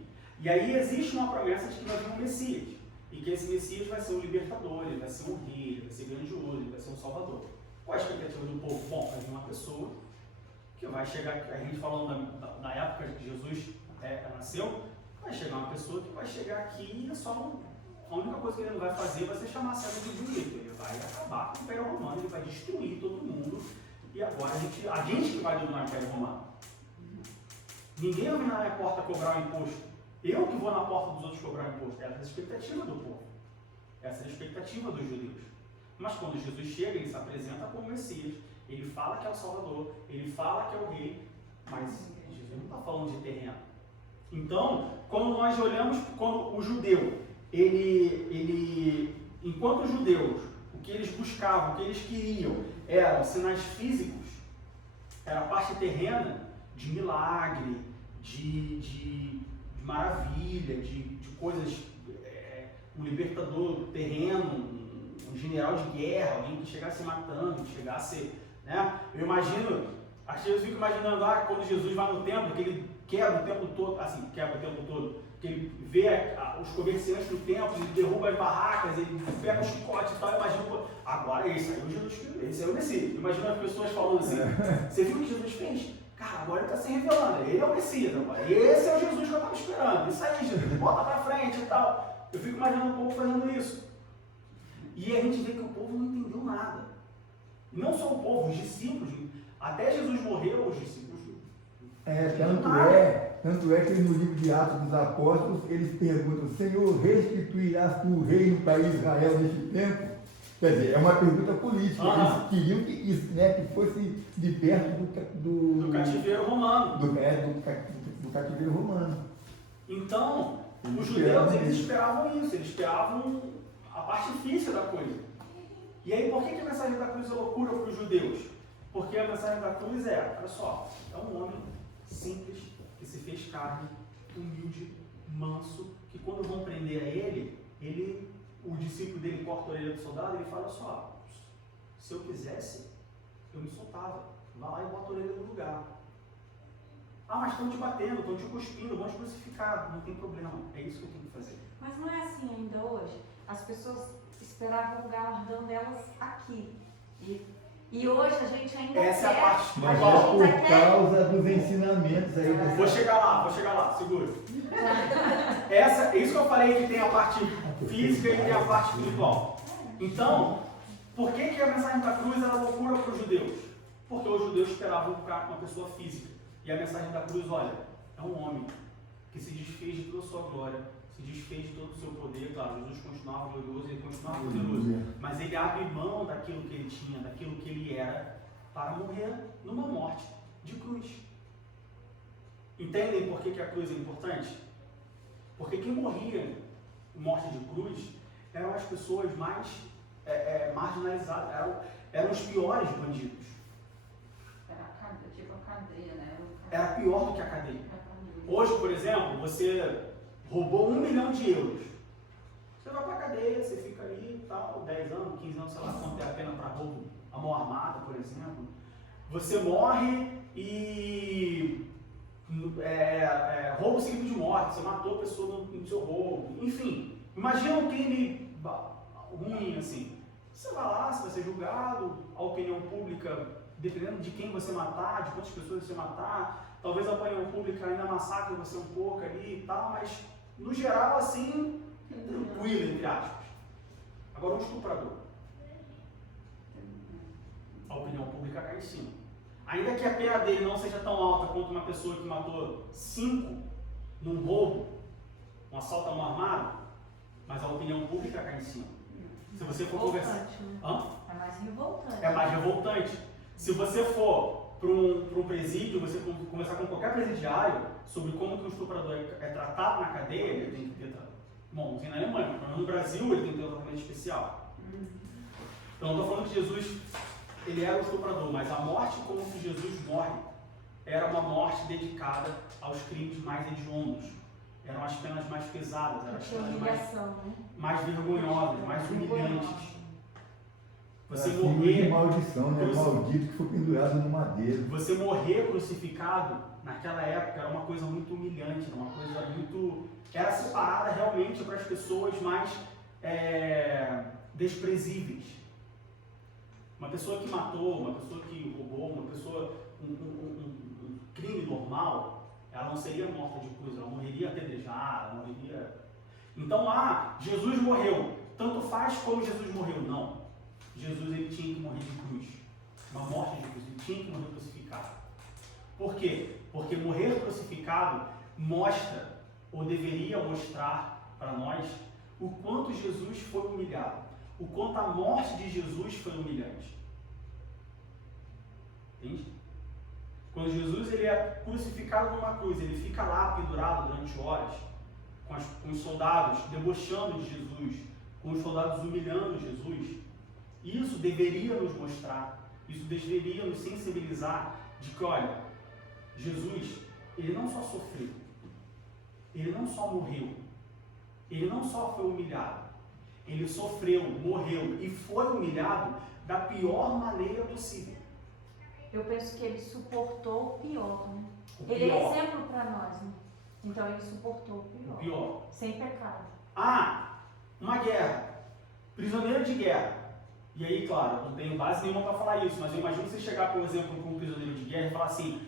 E aí existe uma promessa de que vai vir um Messias. E que esse Messias vai ser um libertador, ele vai ser um rei, ele vai ser grandioso, ele vai ser um salvador. Qual a expectativa do povo? Bom, vai vir uma pessoa que vai chegar, a gente falando na época que Jesus nasceu, vai chegar uma pessoa que vai chegar aqui e a única coisa que ele não vai fazer vai ser chamar César de bonito. Ele vai acabar com o Império Romano, ele vai destruir todo mundo. E agora a gente que vai dominar o Império Romano. Ninguém vai vir na minha porta cobrar o imposto. Eu que vou na porta dos outros cobrar o imposto. Essa é a expectativa do povo. Essa é a expectativa dos judeus. Mas quando Jesus chega, ele se apresenta como Messias. Ele fala que é o Salvador. Ele fala que é o Rei. Mas Jesus não está falando de terreno. Então, quando nós olhamos, quando o judeu, enquanto os judeus, o que eles buscavam, o que eles queriam, eram sinais físicos, era a parte terrena de milagre, de maravilha, de coisas, um libertador terreno, um general de guerra, alguém que chegasse matando, que chegasse, né? Eu imagino, às vezes eu fico imaginando, quando Jesus vai no templo, que ele quebra o templo todo, que ele vê os comerciantes do templo, ele derruba as barracas, ele pega o chicote e tal, eu imagino, agora esse aí é o Jesus, esse é o Messias. Imagina as pessoas falando assim, você viu o que Jesus fez? Cara, agora ele está se revelando, ele é o Messias, esse é o Jesus que eu estava esperando, isso aí, Jesus, bota pra frente e tal. Eu fico imaginando o povo fazendo isso. E a gente vê que o povo não entendeu nada. E não só o povo, os discípulos, até Jesus morreu, os discípulos. Tanto é que no livro de Atos dos Apóstolos, eles perguntam, Senhor, restituirás tu o reino para Israel neste tempo? Quer dizer, é uma pergunta política. Eles queriam que fosse liberto do cativeiro romano. Do cativeiro romano. Então, os judeus, eles esperavam isso, eles esperavam a parte física da coisa. E aí, por que a mensagem da cruz é loucura para os judeus? Porque a mensagem da cruz olha só, é um homem simples, que se fez carne, humilde, manso, que quando vão prender a ele, o discípulo dele corta a orelha do soldado e ele fala só, se eu quisesse, eu me soltava, vai lá e bota a orelha no lugar. Mas estão te batendo, estão te cuspindo, vão te crucificar, não tem problema, é isso que eu tenho que fazer. Mas não é assim ainda hoje. As pessoas esperavam o galardão delas aqui. E hoje a gente ainda essa quer. É a parte mas é por causa dos ensinamentos aí. Vou chegar lá, segura. Isso que eu falei, que tem a parte física e tem a parte espiritual. Então, por que a mensagem da cruz era loucura para os judeus? Porque os judeus esperavam uma pessoa física. E a mensagem da cruz, olha, é um homem que se desfez de toda a sua glória, se desfez de todo o seu poder. Claro, Jesus continuava glorioso, ele continuava poderoso, mas ele abre mão daquilo que ele tinha, daquilo que ele era, para morrer numa morte de cruz. Entendem por que a cruz é importante? Porque quem morria morte de cruz eram as pessoas mais marginalizadas, eram os piores bandidos. Tipo a cadeia, né? Era pior do que a cadeia. Hoje, por exemplo, você roubou 1 milhão de euros. Você vai para a cadeia, você fica ali e tal, 10 anos, 15 anos, sei lá quanto é a pena para roubo à mão armada, por exemplo. Você morre e roubo seguido de morte, você matou a pessoa no seu roubo. Enfim, imagina um crime ruim assim. Você vai lá, você vai ser julgado, a opinião pública, dependendo de quem você matar, de quantas pessoas você matar, talvez a opinião pública ainda massacre você um pouco ali e tal, mas no geral assim, tranquilo, entre aspas. Agora um estuprador. A opinião pública cai em cima. Ainda que a pena dele não seja tão alta quanto uma pessoa que matou 5 num roubo, um assalto à mão armada, mas a opinião pública cai em cima. Se você for conversar... É mais revoltante. É mais revoltante. Se você for para um presídio, você conversar com qualquer presidiário sobre como que o estuprador é tratado na cadeia, ele tem que ter... Bom, não tem na Alemanha, mas no Brasil ele tem que ter um tratamento especial. Então, eu estou falando que Jesus, ele era o estuprador, mas a morte como que Jesus morre era uma morte dedicada aos crimes mais hediondos. Eram as penas mais pesadas, eram as penas mais vergonhosas, mais humilhantes. Você É símbolo de morrer, maldição, né? Maldito que foi pendurado no madeiro. você morrer crucificado, naquela época era uma coisa muito humilhante, era uma coisa muito... Era separada realmente para as pessoas mais desprezíveis. Uma pessoa que matou, uma pessoa que roubou, uma pessoa, um crime normal, ela não seria morta de cruz, ela morreria apedrejada, ela morreria... Então, Jesus morreu, tanto faz como Jesus morreu, não. Jesus ele tinha que morrer de cruz, uma morte de cruz, ele tinha que morrer crucificado. Por quê? Porque morrer crucificado mostra, ou deveria mostrar para nós, o quanto Jesus foi humilhado, o quanto a morte de Jesus foi humilhante. Entende? Quando Jesus ele é crucificado numa cruz, ele fica lá pendurado durante horas, com os soldados debochando de Jesus, com os soldados humilhando Jesus. Isso deveria nos mostrar, isso deveria nos sensibilizar de que, olha, Jesus, ele não só sofreu, ele não só morreu, ele não só foi humilhado, ele sofreu, morreu e foi humilhado da pior maneira possível. Eu penso que ele suportou o pior, né? O Ele é pior. exemplo para nós, né? Então ele suportou o pior. O pior. Sem pecado. Uma guerra, prisioneiro de guerra. E aí, claro, não tenho base nenhuma para falar isso, mas eu imagino você chegar, por exemplo, com um prisioneiro de guerra e falar assim,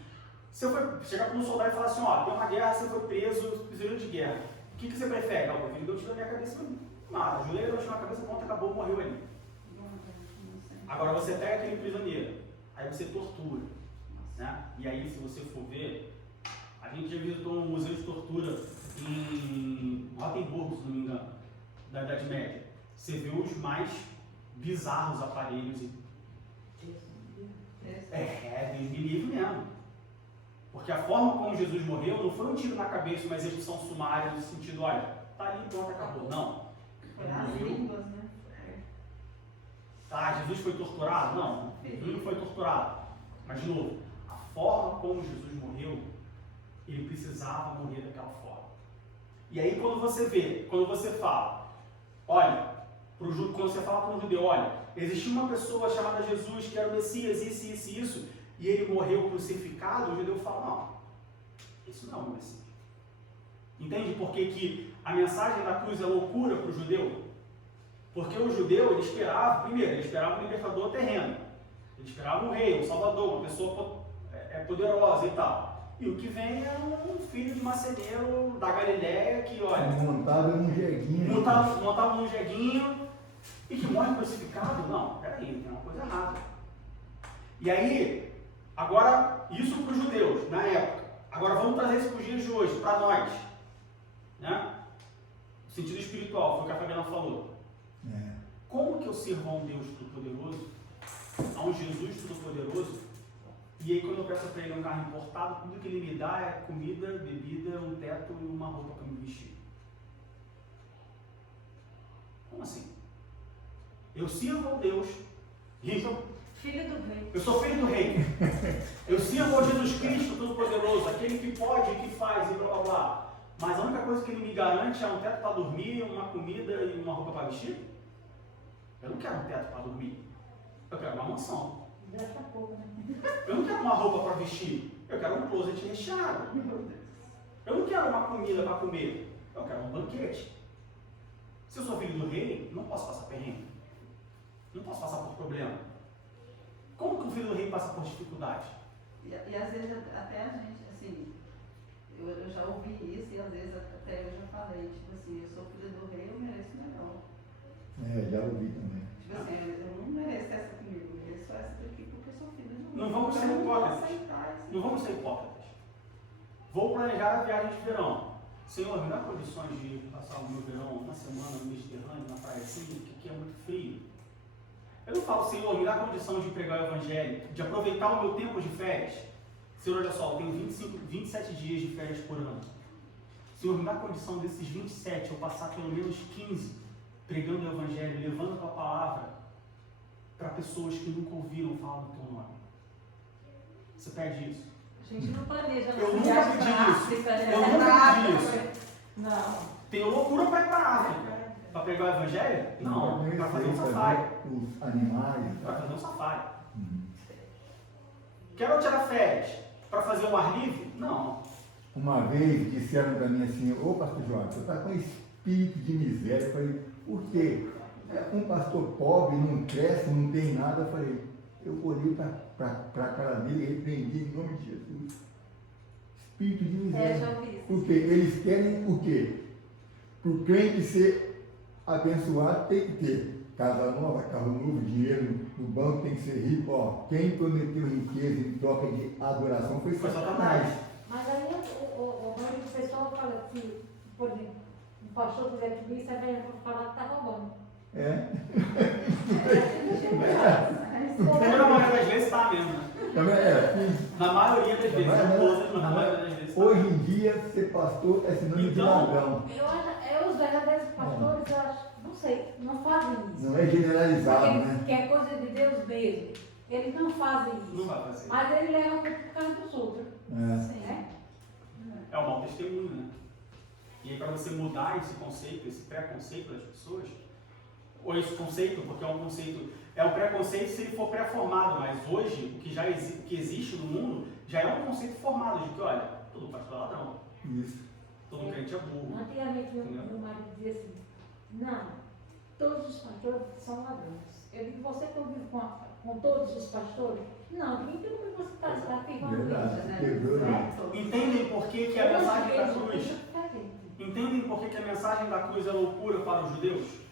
chegar com um soldado e falar assim, ó, tem uma guerra, você foi preso, prisioneiro de guerra. O que você prefere? Não, eu prefiro deu um tiro na minha cabeça, nada, ajoelhei, deu um tiro na cabeça, pronto, acabou, morreu ali. Agora você pega aquele prisioneiro, aí você tortura, né? E aí, se você for ver, a gente já visitou um museu de tortura em Rotemburgo, se não me engano, da Idade Média. Você vê os mais bizarros aparelhos. Deus me livre mesmo. Porque a forma como Jesus morreu não foi um tiro na cabeça, uma execução sumária, no sentido, olha, tá ali, pronto, acabou. Não. Foi as línguas, né? Jesus foi torturado? Não, Jesus não foi torturado. Mas, de novo, a forma como Jesus morreu, ele precisava morrer daquela forma. E aí, quando você fala, olha, quando você fala para um judeu, olha, existia uma pessoa chamada Jesus que era o Messias, isso, e ele morreu crucificado, o judeu fala, não, isso não é o Messias. Entende por que a mensagem da cruz é loucura para o judeu? Porque o judeu, ele esperava um libertador terreno, ele esperava um rei, um salvador, uma pessoa poderosa e tal. E o que vem é um filho de marceneiro da Galileia que, olha... Montado num jeguinho. Montado num jeguinho e que morre crucificado? Não, peraí, tem uma coisa errada. E aí, agora, isso para os judeus, na época. Agora vamos trazer isso para os dias de hoje, para nós. Né? No sentido espiritual, foi o que a Fabiana falou. Como que eu sirvo a um Deus Todo-Poderoso, a um Jesus Todo-Poderoso, e aí quando eu peço para ele um carro importado, tudo que ele me dá é comida, bebida, um teto e uma roupa para me vestir? Como assim? Eu sirvo ao Deus rico. Filho do rei. Eu sou filho do rei. Eu sirvo ao Jesus Cristo Todo-Poderoso, aquele que pode, que faz e blá blá blá. Mas a única coisa que ele me garante é um teto para dormir, uma comida e uma roupa para vestir? Eu não quero um teto para dormir. Eu quero uma mansão. Daqui a pouco, né? Eu não quero uma roupa para vestir. Eu quero um closet recheado. Eu não quero uma comida para comer. Eu quero um banquete. Se eu sou filho do rei, não posso passar perrengue. Não posso passar por problema. Como que o filho do rei passa por dificuldade? E às vezes até a gente, assim, eu já ouvi isso e às vezes até eu já falei, tipo assim, eu sou filho do rei, eu mereço melhor. Já ouvi também. Tipo assim, eu não mereço essa comigo, eu mereço essa daqui porque eu sou filho do rei. Não vamos ser Eu não vou hipócritas. aceitar esse- Não vamos ser hipócritas. Vou planejar a viagem de verão. Senhor, me dá condições de passar o meu verão uma semana no Mediterrâneo, na praia assim, porque aqui é muito frio. Eu não falo, Senhor, me dá condição de pregar o Evangelho, de aproveitar o meu tempo de férias. Senhor, olha só, eu tenho 27 dias de férias por ano. Senhor, me dá condição desses 27 eu passar pelo menos 15 pregando o Evangelho, levando a tua palavra para pessoas que nunca ouviram falar do teu nome. Você pede isso? A gente não planeja Eu nossa nunca viagem pedi pra isso. África, né? Eu nunca pedi isso. Não. Tenho loucura para ir para a África. Para pregar o Evangelho? Não, para fazer um safari. os animais. Para fazer um safari. Uhum. Quero tirar férias para fazer um ar livre? Não. Uma vez disseram para mim assim, ô pastor Jorge, você está com espírito de miséria. Eu falei, por quê? Um pastor pobre, não cresce, não tem nada. Eu falei, eu olhei para a cara dele e repreendi em nome de Jesus. Espírito de miséria. já ouvi isso. Porque eles querem o quê? Para o crente ser abençoado tem que ter casa nova, carro novo, dinheiro no banco, tem que ser rico. Ó, quem prometeu riqueza em troca de adoração foi Satanás. Mas aí o pessoal fala que, por exemplo, um pastor quiser pedir, você vai falar que está roubando. É. Na maioria das vezes está mesmo, né? Na maioria das vezes, na maioria das vezes. Hoje em dia, ser pastor é sinônimo de ladrão. Eu acho, os verdadeiros pastores, eu acho, não sei, não fazem isso. Não é generalizado, Porque, né? que é coisa de Deus mesmo. Eles não fazem Não isso. vai fazer. Mas eles levam por causa dos outros. É. Né? É um mau testemunho, né? E aí, para você mudar esse conceito, esse preconceito das pessoas, ou esse conceito, porque é um conceito, é um preconceito se ele for pré-formado, mas hoje, o que já o que existe no mundo, já é um conceito formado de que, olha, todo pastor é ladrão, Isso. todo crente é burro. Antigamente meu marido dizia assim, não, todos os pastores são ladrões. Eu digo, você convive com todos os pastores? Não, então você está afirmando Verdade, isso, né? quebrou, né? Entendem por que, que a mensagem da cruz, Diferente. entendem por que, que a mensagem da cruz é loucura para os judeus?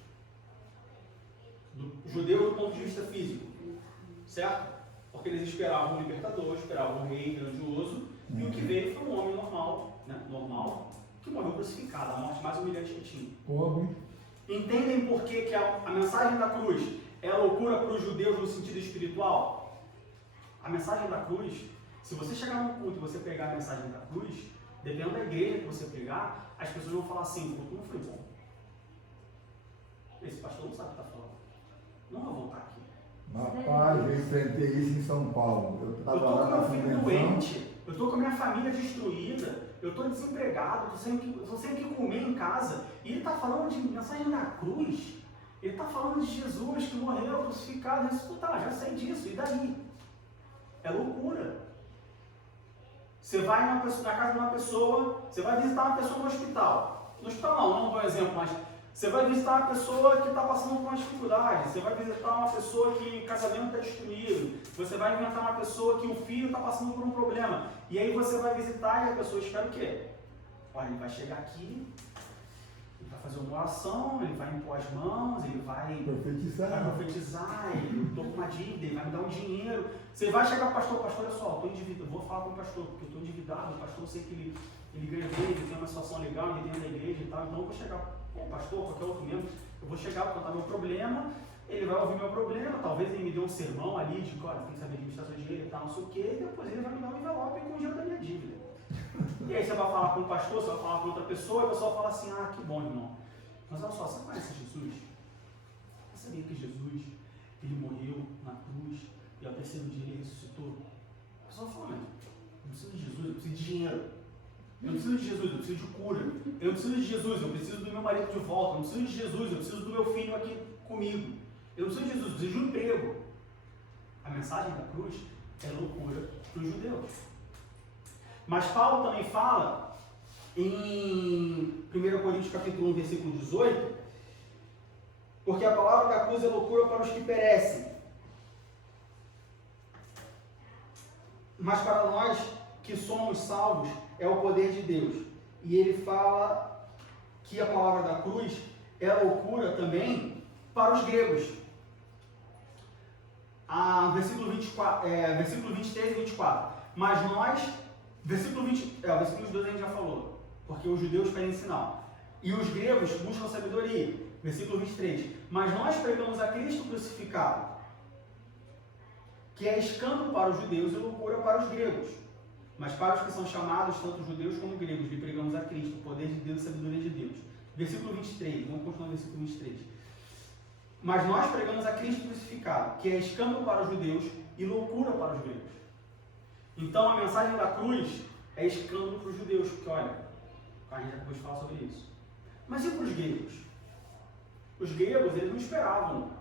Judeus do ponto de vista físico, certo? Porque eles esperavam um libertador, esperavam um rei grandioso, e o que veio foi um homem normal, né? Normal, que morreu crucificado, a morte mais humilhante que tinha. Pobre. Entendem por que, que a mensagem da cruz é loucura para os judeus no sentido espiritual? A mensagem da cruz, se você chegar num culto e você pegar a mensagem da cruz, dependendo da igreja que você pegar, as pessoas vão falar assim, o culto não foi bom. Esse pastor não sabe o que está falando. Não vou voltar aqui. Rapaz, eu enfrentei isso em São Paulo. Eu Eu estava estou lá com na meu filho convenção. doente, eu estou com a minha família destruída, eu estou desempregado, estou sem o que comer em casa, e ele está falando de mensagem da cruz, ele está falando de Jesus que morreu crucificado, tá, já sei disso, e daí? É loucura. Você vai na casa de uma pessoa, você vai visitar uma pessoa no hospital. No hospital não é um bom exemplo, mas você vai visitar uma pessoa que está passando por uma dificuldade, você vai visitar uma pessoa que o casamento está destruído, você vai inventar uma pessoa que o filho está passando por um problema, e aí você vai visitar e a pessoa espera o quê? Olha, ele vai chegar aqui, ele vai fazer uma oração, ele vai impor as mãos, ele vai profetizar, eu estou com uma dívida, ele vai me dar um dinheiro. Você vai chegar para o pastor, olha só, eu estou endividado, eu vou falar com o pastor, porque eu estou endividado, o pastor, eu sei que ele ganha bem, ele tem uma situação legal, ele dentro da igreja e tal, então eu vou chegar, pastor, qualquer outro membro, eu vou chegar para contar meu problema, ele vai ouvir meu problema, talvez ele me dê um sermão ali de, olha, tem que saber administrar seu dinheiro e tal, não sei o quê, e depois ele vai me dar um envelope com o dinheiro da minha dívida. E aí você vai falar com o pastor, você vai falar com outra pessoa, e o pessoal fala assim, ah, que bom, irmão. Mas olha só, você conhece Jesus? Você sabia que Jesus, ele morreu na cruz, e ao terceiro dia ele ressuscitou? O pessoal fala, mas eu não preciso de Jesus, eu preciso de dinheiro. Eu não preciso de Jesus, eu preciso de cura. Eu não preciso de Jesus, eu preciso do meu marido de volta. Eu não preciso de Jesus, eu preciso do meu filho aqui comigo. Eu não preciso de Jesus, eu preciso de um emprego. A mensagem da cruz é loucura para os judeus. Mas Paulo também fala em 1 Coríntios capítulo 1, versículo 18, porque a palavra da cruz é loucura para os que perecem. Mas para nós que somos salvos, é o poder de Deus. E ele fala que a palavra da cruz é loucura também para os gregos. Versículo 23 e 24. Mas nós, versículo 22 a gente já falou, porque os judeus pedem sinal. E os gregos buscam sabedoria. Versículo 23. Mas nós pregamos a Cristo crucificado, que é escândalo para os judeus e loucura para os gregos. Mas para os que são chamados, tanto judeus como gregos, lhe pregamos a Cristo, o poder de Deus e a sabedoria de Deus. Versículo 23, vamos continuar no versículo 23. Mas nós pregamos a Cristo crucificado, que é escândalo para os judeus e loucura para os gregos. Então a mensagem da cruz é escândalo para os judeus, porque olha, a gente depois fala sobre isso. Mas e para os gregos? Os gregos, eles não esperavam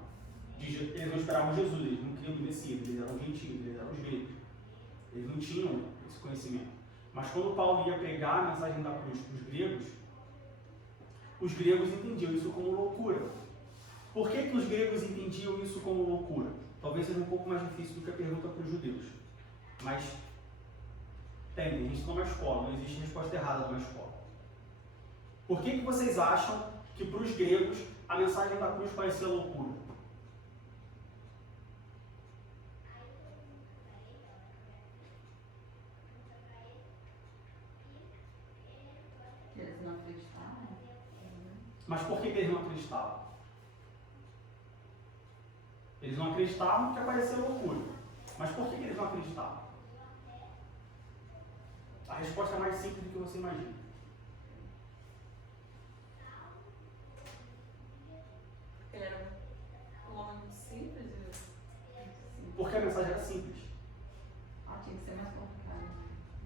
eles não esperavam Jesus, eles não queriam do Messias, eles eram gentios, eles eram os gregos. Eles não tinham esse conhecimento. Mas quando Paulo ia pregar a mensagem da cruz para os gregos entendiam isso como loucura. Por que os gregos entendiam isso como loucura? Talvez seja um pouco mais difícil do que a pergunta para os judeus. Mas a gente está numa escola, não existe resposta errada numa escola. Por que vocês acham que para os gregos a mensagem da cruz parecia loucura? Que eles não acreditavam. Mas por que eles não acreditavam? Eles não acreditavam que apareceu loucura. Mas por que eles não acreditavam? A resposta é mais simples do que você imagina. Ele era um homem muito simples. Porque a mensagem era simples. Tinha que ser mais complicado.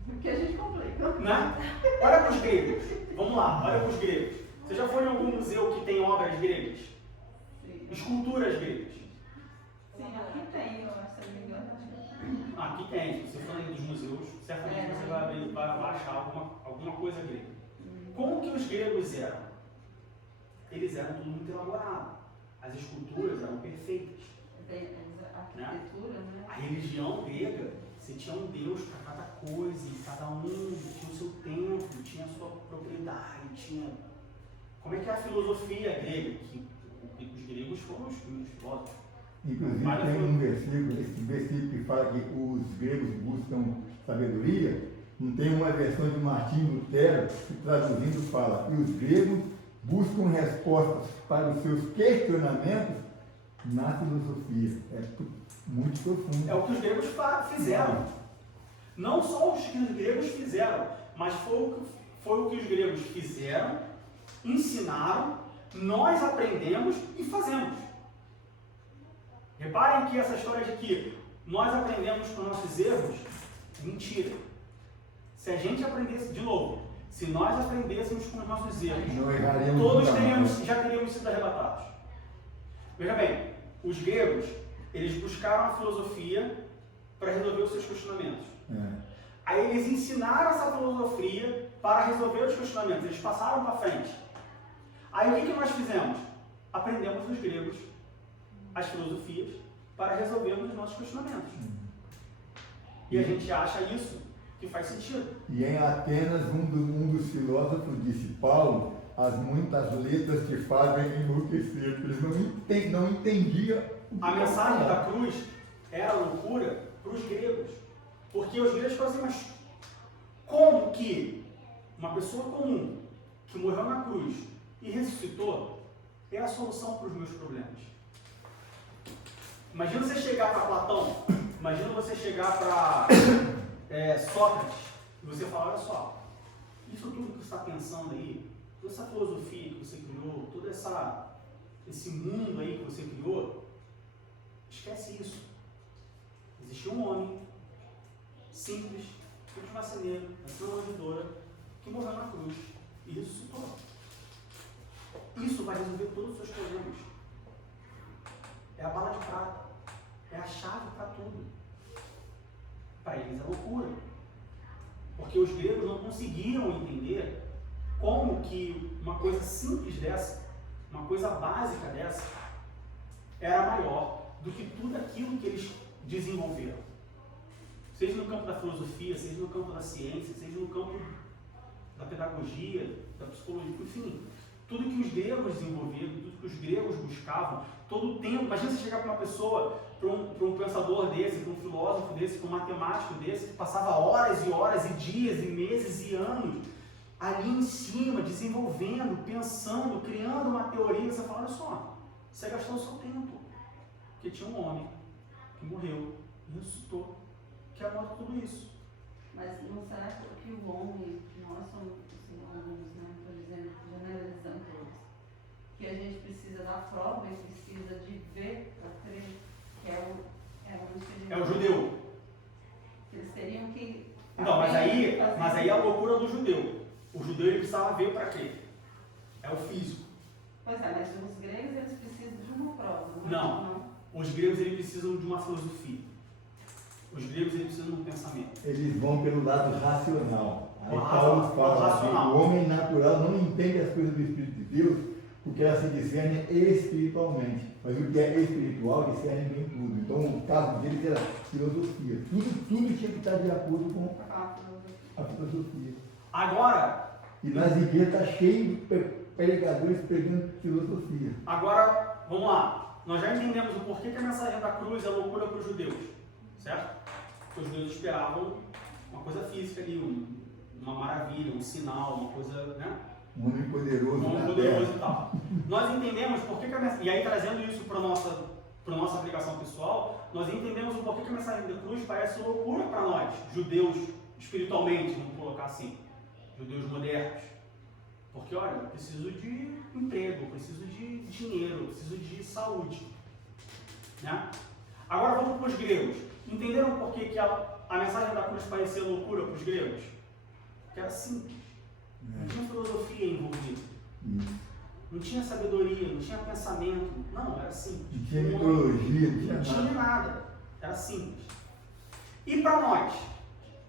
Porque a gente complica. Né? Olha para os gregos. Vamos lá, olha para os gregos. Você já foi em algum museu que tem obras gregas? Sim. Esculturas gregas? Sim, aqui tem, eu acho, se eu não me engano. Aqui tem. Se você for nos museus, certamente você vai achar alguma coisa grega. Como que os gregos eram? Eles eram tudo muito elaborado. As esculturas eram perfeitas. A arquitetura, né? A religião grega, você tinha um deus para cada coisa, e cada um tinha o seu templo, tinha a sua propriedade, tinha... Como é que é a filosofia grega? Que os gregos foram os filósofos. Inclusive tem um versículo, esse versículo que fala que os gregos buscam sabedoria, não tem uma versão de Martinho Lutero que traduzindo fala, e os gregos buscam respostas para os seus questionamentos na filosofia. É muito profundo. É o que os gregos fizeram. Não só os que os gregos fizeram, mas foi o que os gregos fizeram, ensinaram, nós aprendemos e fazemos. Reparem que essa história de que nós aprendemos com nossos erros, mentira. Se a gente aprendesse, de novo, se nós aprendêssemos com os nossos erros, Não erraríamos todos nunca. já teríamos sido arrebatados. Veja bem, os gregos, eles buscaram a filosofia para resolver os seus questionamentos. Aí eles ensinaram essa filosofia para resolver os questionamentos, eles passaram para frente. Aí o que nós fizemos? Aprendemos dos gregos as filosofias para resolvermos os nossos questionamentos. E a gente acha isso que faz sentido. E em Atenas, um dos filósofos disse, Paulo, as muitas letras te fazem enlouquecer. Eles não entendiam. A mensagem da cruz era loucura para os gregos. Porque os gregos falaram assim, mas como que uma pessoa comum que morreu na cruz e ressuscitou é a solução para os meus problemas? Imagina você chegar para Platão, imagina você chegar para Sócrates e você falar, olha só, isso tudo que você está pensando aí, toda essa filosofia que você criou, todo esse mundo aí que você criou, esquece isso. Existiu um homem simples, filho de marceneiro, nasceu na manjedoura, que morreu na cruz e ressuscitou. Isso vai resolver todos os seus problemas. É a bala de prata. É a chave para tudo. Para eles é loucura. Porque os gregos não conseguiram entender como que uma coisa simples dessa, uma coisa básica dessa, era maior do que tudo aquilo que eles desenvolveram. Seja no campo da filosofia, seja no campo da ciência, seja no campo da pedagogia, da psicologia, enfim. Tudo que os gregos desenvolveram, tudo que os gregos buscavam, todo o tempo. Imagina você chegar para uma pessoa, para um pensador desse, para um filósofo desse, para um matemático desse, que passava horas e horas e dias e meses e anos ali em cima, desenvolvendo, pensando, criando uma teoria. Você fala, olha só, você gastou o seu tempo. Porque tinha um homem que morreu e ressuscitou, que amou tudo isso. Mas não será que o homem, que nós somos homens, né, por exemplo, generalizando todos, que a gente precisa da prova e precisa de ver para crer, que É o judeu. que eles teriam que... Não, mas aí é a loucura do judeu. O judeu ele precisava ver para quê? É o físico. Pois é, mas os gregos eles precisam de uma prova, Não. Os gregos eles precisam de uma filosofia. Os gregos eles precisam de um pensamento. Eles vão pelo lado racional. Aí O Paulo fala racional. que o homem natural não entende as coisas do Espírito de Deus porque elas se discernem espiritualmente. Mas o que é espiritual discerne bem tudo. Então o caso deles era filosofia. Tudo tinha que estar de acordo com a filosofia. Agora, E nas igrejas está cheio de pregadores pregando filosofia. vamos lá. Nós já entendemos o porquê que a mensagem da cruz é loucura para os judeus, certo? Porque os judeus esperavam uma coisa física ali, uma maravilha, um sinal, uma coisa, né? Um homem poderoso Um homem na poderoso terra. e tal. Nós entendemos porquê que a mensagem, e aí trazendo isso para nossa aplicação pessoal, nós entendemos o porquê que a mensagem da cruz parece loucura para nós, judeus espiritualmente, vamos colocar assim, judeus modernos. Porque, olha, eu preciso de emprego, eu preciso de dinheiro, eu preciso de saúde. Né? Agora vamos para os gregos. Entenderam por que a mensagem da cruz parecia loucura para os gregos? Porque era simples. Não tinha filosofia envolvida. Isso. Não tinha sabedoria, não tinha pensamento. Não, era simples. Não tinha mitologia, Não tinha nada. Era simples. E para nós?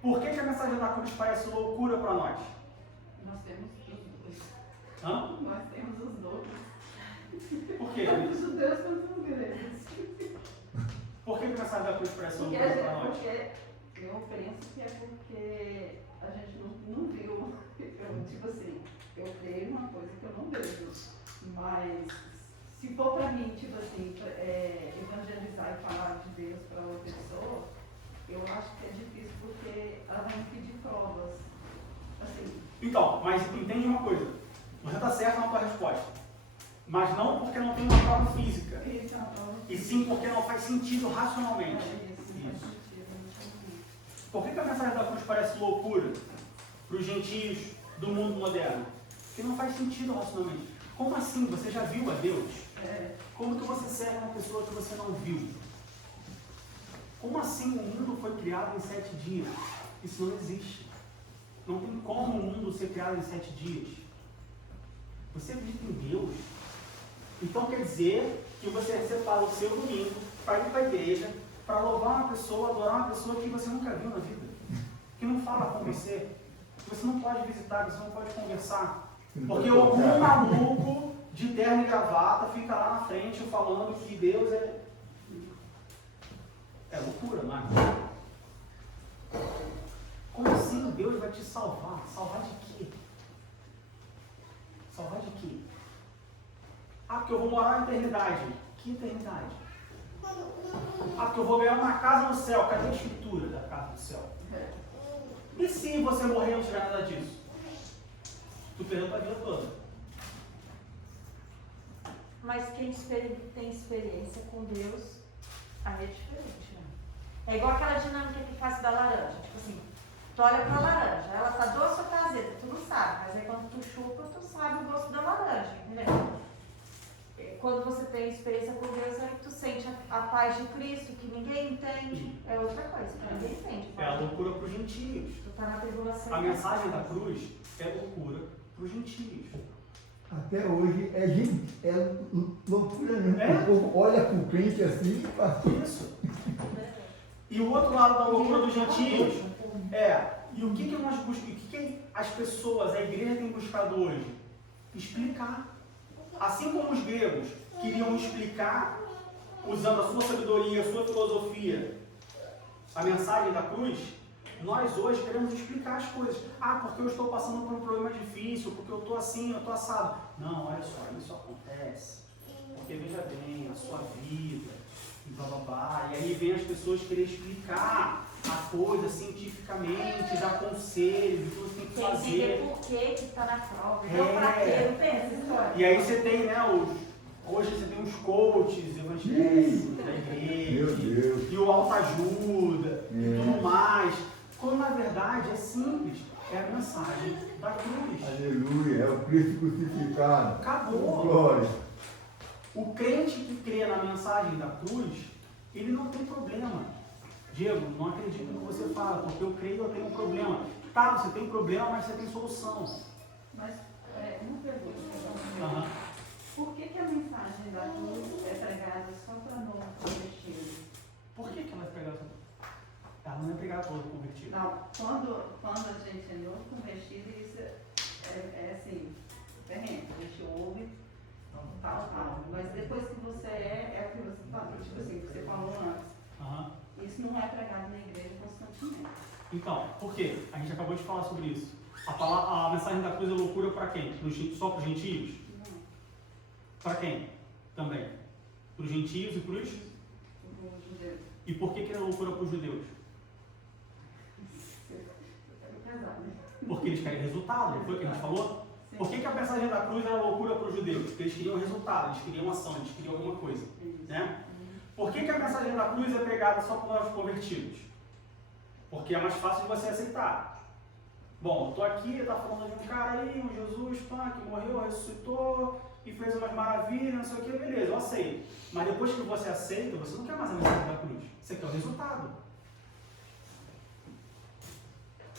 Por que a mensagem da cruz parece loucura para nós? Nós temos os dois. Hã? Nós temos os dois. Por quê? Tanto os judeus quanto os gregos. Por que a mensagem da cruz parece Porque, loucura para nós? eu penso que é porque a gente não viu. Tipo assim, eu creio numa coisa que eu não vejo. Mas se for para mim, tipo assim, evangelizar e falar de Deus para outra pessoa, eu acho que é difícil porque ela vai me pedir provas. Assim, Então, mas entende uma coisa. Você está certo na tua resposta. Mas não porque não tem uma prova física. isso é uma prova. E sim porque não faz sentido racionalmente. Isso, não faz Isso. sentido, não entendi. Por que a mensagem da cruz parece loucura para os gentios do mundo moderno? Porque não faz sentido racionalmente. Como assim? Você já viu a Deus? Como que você serve uma pessoa que você não viu? Como assim o mundo foi criado em 7 dias? Isso não existe. Não tem como o mundo ser criado em 7 dias. Você acredita em Deus? Então quer dizer que você separa o seu domingo para ir para a igreja, para louvar uma pessoa, adorar uma pessoa que você nunca viu na vida, que não fala com você, que você não pode visitar, que você não pode conversar. Porque algum maluco de terno e gravata fica lá na frente falando que Deus é loucura, não é? Como assim Deus vai te salvar? Salvar de quê? Salvar de quê? Ah, porque eu vou morar na eternidade. Que eternidade? Ah, porque eu vou ganhar uma casa no céu. Cadê a escritura da casa do céu? E se você morrer e não tiver nada disso? Tu perdeu a vida toda. Mas quem tem experiência com Deus, aí é diferente, né? É igual aquela dinâmica que faz da laranja. Tipo assim, tu olha pra laranja, ela tá doce ou tá azeda, tu não sabe. Mas aí quando tu chupa, tu sabe o gosto da laranja, entendeu? Quando você tem experiência com Deus, aí tu sente a paz de Cristo, que ninguém entende. É outra coisa, que ninguém entende. É a loucura para os gentios. Tu tá na tribulação. A mensagem da cruz é loucura para os gentios. Até hoje é loucura mesmo. É? O povo olha para o crente assim e fala. Isso. E o outro lado da loucura dos gentios e o que nós buscamos, o que as pessoas, a igreja tem buscado hoje? Explicar. Assim como os gregos queriam explicar, usando a sua sabedoria, a sua filosofia, a mensagem da cruz, nós hoje queremos explicar as coisas. Ah, porque eu estou passando por um problema difícil, porque eu estou assim, eu estou assado. Não, olha só, isso acontece. Porque veja bem, a sua vida, e blá blá blá. E aí vem as pessoas querer explicar a coisa cientificamente, dar conselhos, o que você tem que Quer fazer. entender por que tá na prova. Então, pra quê? Não tem essa história. E aí você tem, né, hoje você tem os coaches evangélicos da igreja, Meu Deus. e o autoajuda, e tudo mais. Quando na verdade é simples, é a mensagem da cruz. Aleluia, é o Cristo crucificado. Acabou. Glória. O crente que crê na mensagem da cruz, ele não tem problema. Diego, não acredito no que você fala, porque eu creio, eu tenho um problema. Tá, você tem problema, mas você tem solução. Mas, uma pergunta. Aham. Por que a mensagem da cruz é pregada só para nós? Ela não é pregada a todo convertido. Não, quando a gente é novo convertido, isso é assim, terreno. A gente ouve, tal. Mas depois que você é o que você falou, tipo assim, que você falou antes. Aham. Isso não é pregado na igreja constantemente. Então, por quê? A gente acabou de falar sobre isso. A mensagem da cruz é loucura para quem? Só para os gentios? Não. Para quem? Também. Para os gentios e para os... Os judeus. E por que é loucura para os judeus? Eu quero casar, né? Porque eles querem resultado, não foi o que a gente falou? Sim. Por que a mensagem da cruz era loucura para os judeus? Porque eles queriam resultado, eles queriam ação, eles queriam alguma coisa. Isso. Né? Por que a mensagem da cruz é pregada só para nós convertidos? Porque é mais fácil de você aceitar. Bom, eu estou aqui, está falando de um cara aí, um Jesus, que morreu, ressuscitou e fez umas maravilhas, não sei o que, beleza, eu aceito. Mas depois que você aceita, você não quer mais a mensagem da cruz. Você quer o resultado.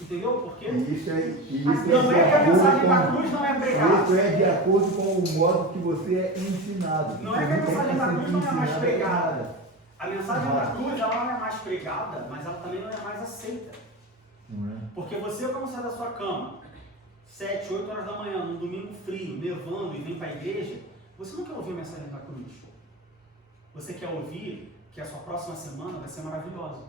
Entendeu por quê? Isso Não é que a mensagem da cruz não é pregada. Isso é de acordo com o modo que você é ensinado. Não é que a mensagem da cruz não é mais Ensinado pregada. nada. A mensagem da cruz ela não é mais pregada, mas ela também não é mais aceita. Não é? Porque você, quando sai da sua cama, 7, 8 horas da manhã, num domingo frio, nevando e vem para a igreja, você não quer ouvir a mensagem da cruz. Você quer ouvir que a sua próxima semana vai ser maravilhosa.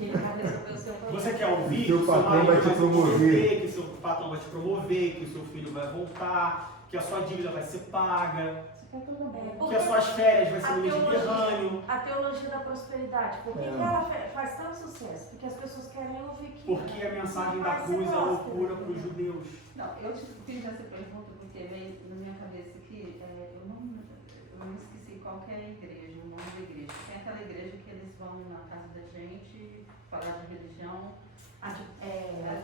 Ele vai resolver o seu problema. Você quer ouvir Que o que seu patrão vai te se promover. converter, que seu patrão vai te promover, que o seu filho vai voltar, que a sua dívida vai ser paga, Isso é tudo bem. que as suas férias vai ser no Mediterrâneo. A teologia da prosperidade, por que É. que ela faz tanto sucesso? Porque as pessoas querem ouvir que... Porque a mensagem da vai ser cruz é próspero. loucura para os judeus. Não, eu te fiz essa pergunta porque veio na minha cabeça aqui, eu não esqueci qual que é a igreja, o nome da igreja. Tem aquela igreja que eles vão na casa da gente falar de religião.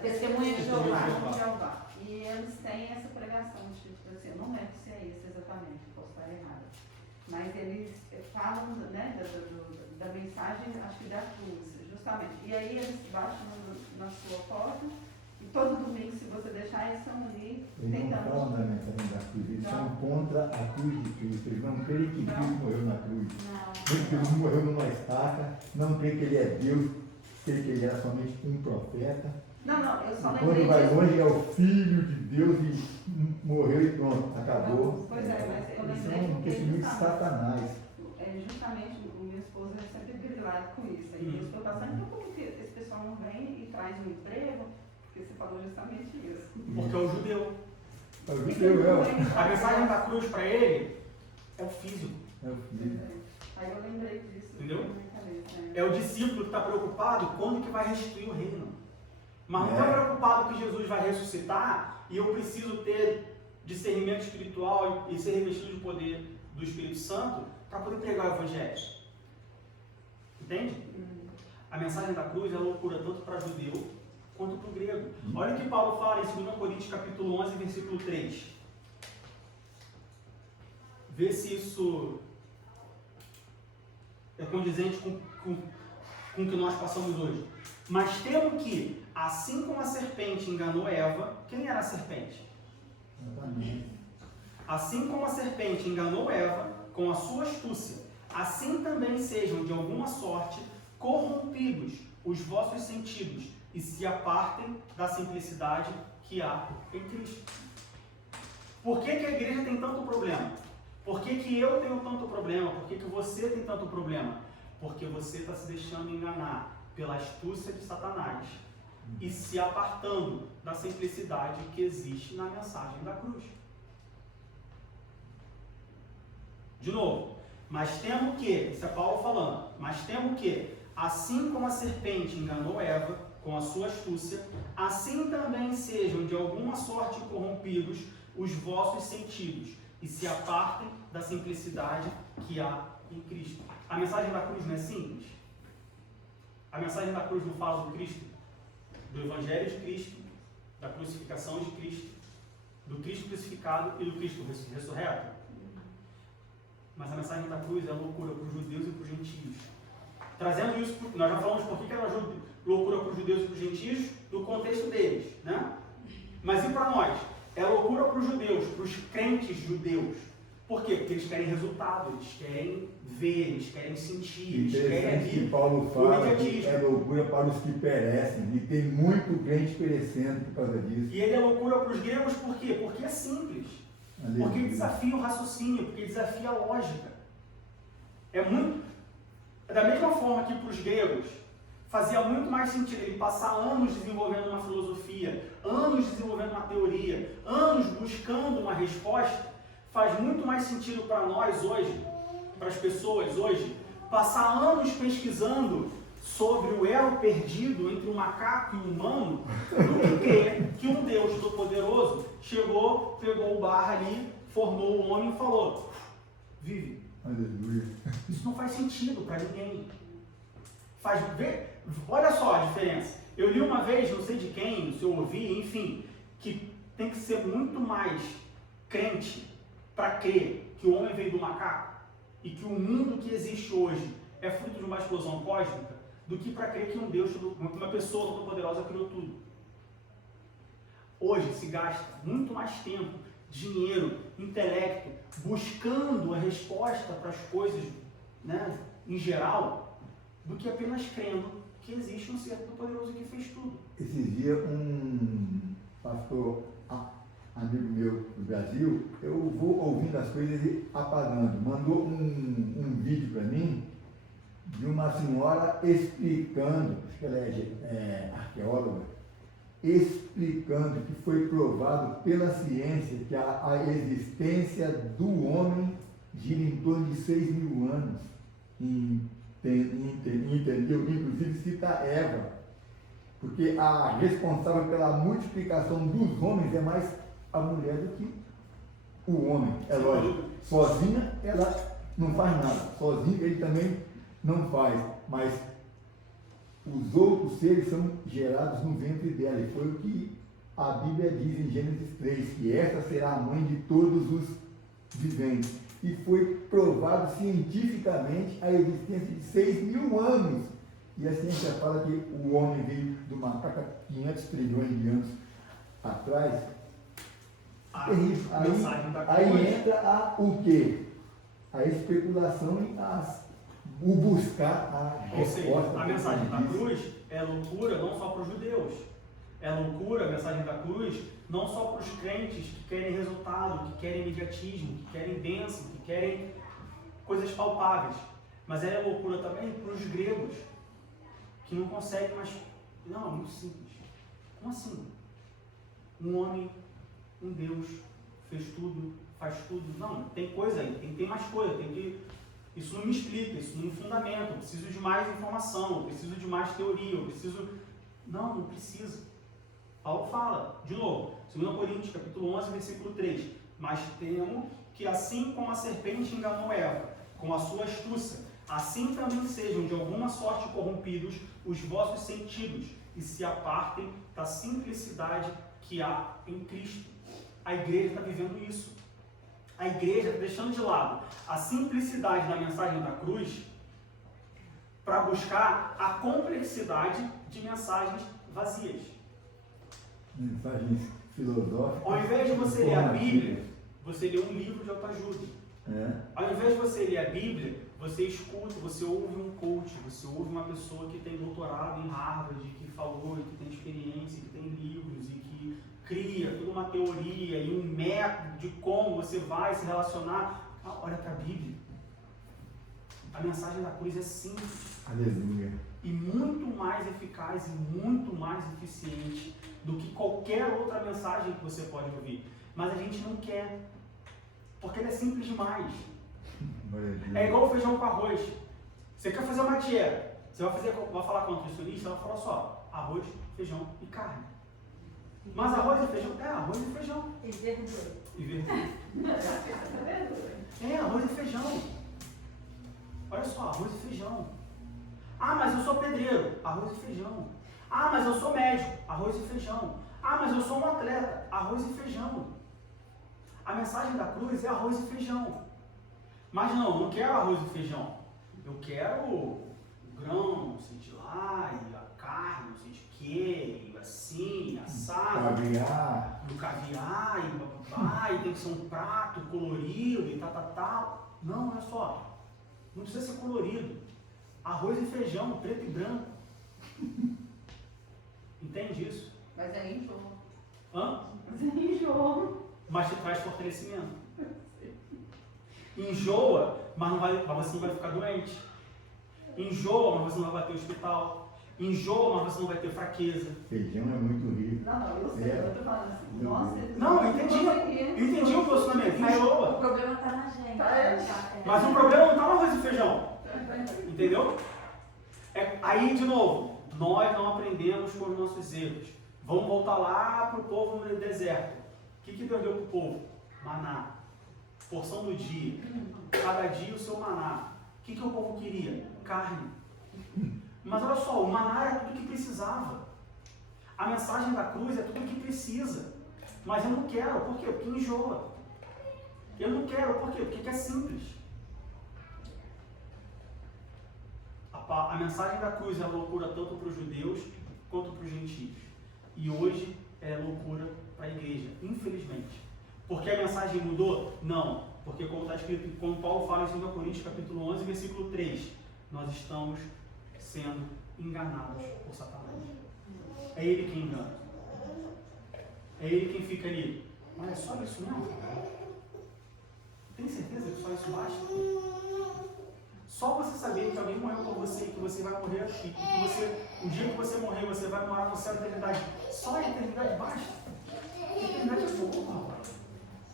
Testemunha de Jeová. Jeová. E eles têm essa pregação, tipo assim, eu não lembro se é isso exatamente, posso estar errada. Mas eles falam, né, da mensagem, acho que da cruz, justamente. E aí eles baixam na sua porta e todo domingo, se você deixar, eles estão ali Eles não tentando. falam da mensagem da cruz, eles Não. são contra a cruz de Cristo. Eles não creem que Não. Cristo morreu na cruz. Não. Creem que ele morreu numa estaca, não creem que ele é Deus, creem que ele era somente um profeta. Não, eu só E lembrei quando vai disso. longe é o Filho de Deus e morreu e pronto, acabou. Pois é, mas eu Eles lembrei são um porque testemunho de justamente- Satanás. Justamente o meu esposo é sempre grilado com isso. Aí eu estou passando, então por que esse pessoal não vem e traz um emprego? Porque você falou justamente isso. Porque é o judeu. É o judeu, é A mensagem da cruz para ele é o físico. o filho. Aí eu lembrei disso. Entendeu? Na minha cabeça, É o discípulo que está preocupado quando que vai restituir o reino. Mas não está É. preocupado que Jesus vai ressuscitar e eu preciso ter discernimento espiritual e ser revestido de poder do Espírito Santo para poder pregar o Evangelho. Entende? A mensagem da cruz é loucura tanto para judeu quanto para o grego. Olha o que Paulo fala em 2 Coríntios capítulo 11, versículo 3. Vê se isso é condizente com o que nós passamos hoje. Mas temo que, assim como a serpente enganou Eva, quem era a serpente? Exatamente. Assim como a serpente enganou Eva com a sua astúcia, assim também sejam de alguma sorte corrompidos os vossos sentidos e se apartem da simplicidade que há em Cristo. Por que a igreja tem tanto problema? Por que eu tenho tanto problema? Por que você tem tanto problema? Porque você está se deixando enganar pela astúcia de Satanás e se apartando da simplicidade que existe na mensagem da cruz. De novo, mas temo que, isso é Paulo falando, mas temo que, assim como a serpente enganou Eva com a sua astúcia, assim também sejam de alguma sorte corrompidos os vossos sentidos e se apartem da simplicidade que há em Cristo. A mensagem da cruz não é simples? A mensagem da cruz não fala do Cristo, do Evangelho de Cristo, da crucificação de Cristo, do Cristo crucificado e do Cristo ressurreto. Mas a mensagem da cruz é loucura para os judeus e para os gentios. Trazendo isso, nós já falamos por que era loucura para os judeus e para os gentios, do contexto deles, né? Mas e para nós? É loucura para os judeus, para os crentes judeus. Por quê? Porque eles querem resultado, eles querem ver, eles querem sentir, eles querem Interessante que ali Paulo o fala que imediatismo. é loucura para os que perecem, e tem muito crente perecendo por causa disso. E ele é loucura para os gregos, por quê? Porque é simples. Porque Aleluia. desafia o raciocínio, porque desafia a lógica. Da mesma forma que para os gregos fazia muito mais sentido ele passar anos desenvolvendo uma filosofia, anos desenvolvendo uma teoria, anos buscando uma resposta, faz muito mais sentido para nós hoje, para as pessoas hoje, passar anos pesquisando sobre o elo perdido entre um macaco e um humano, do que crer que um Deus Todo-Poderoso chegou, pegou o barro ali, formou o homem e falou: vive. Aleluia. Isso não faz sentido para ninguém. Olha só a diferença. Eu li uma vez, não sei de quem, se eu ouvi, enfim, que tem que ser muito mais crente para crer que o homem veio do macaco e que o mundo que existe hoje é fruto de uma explosão cósmica, do que para crer que um Deus, uma pessoa todo-poderosa criou tudo. Hoje se gasta muito mais tempo, dinheiro, intelecto, buscando a resposta para as coisas, né, em geral, do que apenas crendo que existe um ser todo-poderoso que fez tudo. Esses dias um pastor amigo meu do Brasil, eu vou ouvindo as coisas e apagando, mandou um vídeo para mim de uma senhora explicando, acho que ela é arqueóloga, explicando que foi provado pela ciência que a existência do homem gira em torno de 6.000 anos. Entendeu? Inclusive cita Eva, porque a responsável pela multiplicação dos homens é mais a mulher do que o homem. É lógico, sozinha ela não faz nada, sozinho ele também não faz, mas os outros seres são gerados no ventre dela, e foi o que a Bíblia diz em Gênesis 3, que esta será a mãe de todos os viventes. E foi provado cientificamente a existência de 6.000 anos. E a ciência fala que o homem veio do macaco há 500 trilhões de anos atrás. Aí entra o quê? A especulação e o buscar a Ou seja, resposta. a mensagem da cruz é loucura não só para os judeus. É loucura a mensagem da cruz não só para os crentes que querem resultado, que querem imediatismo, que querem bênção, que querem coisas palpáveis. Mas ela é loucura também para os gregos, que não conseguem mais... Não, é muito simples. Como assim? Um homem, um Deus, fez tudo, faz tudo. Não, tem coisa aí, tem mais coisa, tem que... Isso não me explica, isso não me fundamenta, eu preciso de mais informação, eu preciso de mais teoria, eu preciso... Não precisa. Paulo fala, de novo, 2 Coríntios, capítulo 11, versículo 3. Mas temo que assim como a serpente enganou Eva, com a sua astúcia, assim também sejam de alguma sorte corrompidos os vossos sentidos e se apartem da simplicidade que há em Cristo. A igreja está vivendo isso. A igreja está deixando de lado a simplicidade da mensagem da cruz para buscar a complexidade de mensagens vazias. Mensagens filosóficas. Ao invés de você ler a Bíblia, você lê um livro de autoajuda. Ao invés de você ler a Bíblia, você escuta, você ouve um coach, você ouve uma pessoa que tem doutorado em Harvard, que falou, que tem experiência, que tem livros e que cria toda uma teoria e um método de como você vai se relacionar. Olha para a Bíblia. A mensagem da cruz é simples. Aleluia. E muito mais eficaz e muito mais eficiente do que qualquer outra mensagem que você pode ouvir. Mas a gente não quer, porque ela é simples demais. É igual o feijão com arroz. Você quer fazer uma dieta, você vai falar com a nutricionista, ela fala só, arroz, feijão e carne. Mas arroz e feijão, arroz e feijão. E verdura. E verdura. Arroz e feijão. Olha só, arroz e feijão. Mas eu sou pedreiro, arroz e feijão. Mas eu sou médico, arroz e feijão. Mas eu sou um atleta, arroz e feijão. A mensagem da cruz é arroz e feijão. Mas não quero arroz e feijão. Eu quero o grão, não sei de lá, e a carne, não sei de quê, e assim, assado. Caviar. O caviar, e bababá, e tem que ser um prato colorido e tal. Não, olha só. Não precisa ser colorido. Arroz e feijão, preto e branco. Entende isso? Mas é enjoo. Hã? Mas é enjoo. Mas te traz fortalecimento. Enjoa, mas você não vai ficar doente. Enjoa, mas você não vai bater o hospital. Enjoa, mas você não vai ter fraqueza. Feijão é muito rico. Não, eu sei, eu tô falando assim. Nossa, Não, eu entendi o posicionamento. Mas o Enjoa. problema tá na gente. Mas o problema não está no arroz e feijão. Entendeu? Aí, de novo, nós não aprendemos com os nossos erros. Vamos voltar lá para o povo no deserto. O que Deus deu para o povo? Maná. Porção do dia. Cada dia o seu maná. O que o povo queria? Carne. Mas olha só, o maná era tudo que precisava. A mensagem da cruz é tudo que precisa. Mas eu não quero. Por quê? Porque enjoa. Eu não quero. Por quê? Porque é simples. A mensagem da cruz é loucura tanto para os judeus quanto para os gentios. E hoje é loucura para a igreja, infelizmente. Porque a mensagem mudou? Não. Porque como está escrito, como Paulo fala em 2 Coríntios capítulo 11, versículo 3, nós estamos sendo enganados por Satanás. É ele quem engana. É ele quem fica ali. Mas é só isso mesmo? Tem certeza que só isso basta? Só você saber que alguém morreu por você e que você vai morrer, e que você, o dia que você morrer, você vai morar no céu da eternidade. Só a eternidade basta. A eternidade é pouco, rapaz.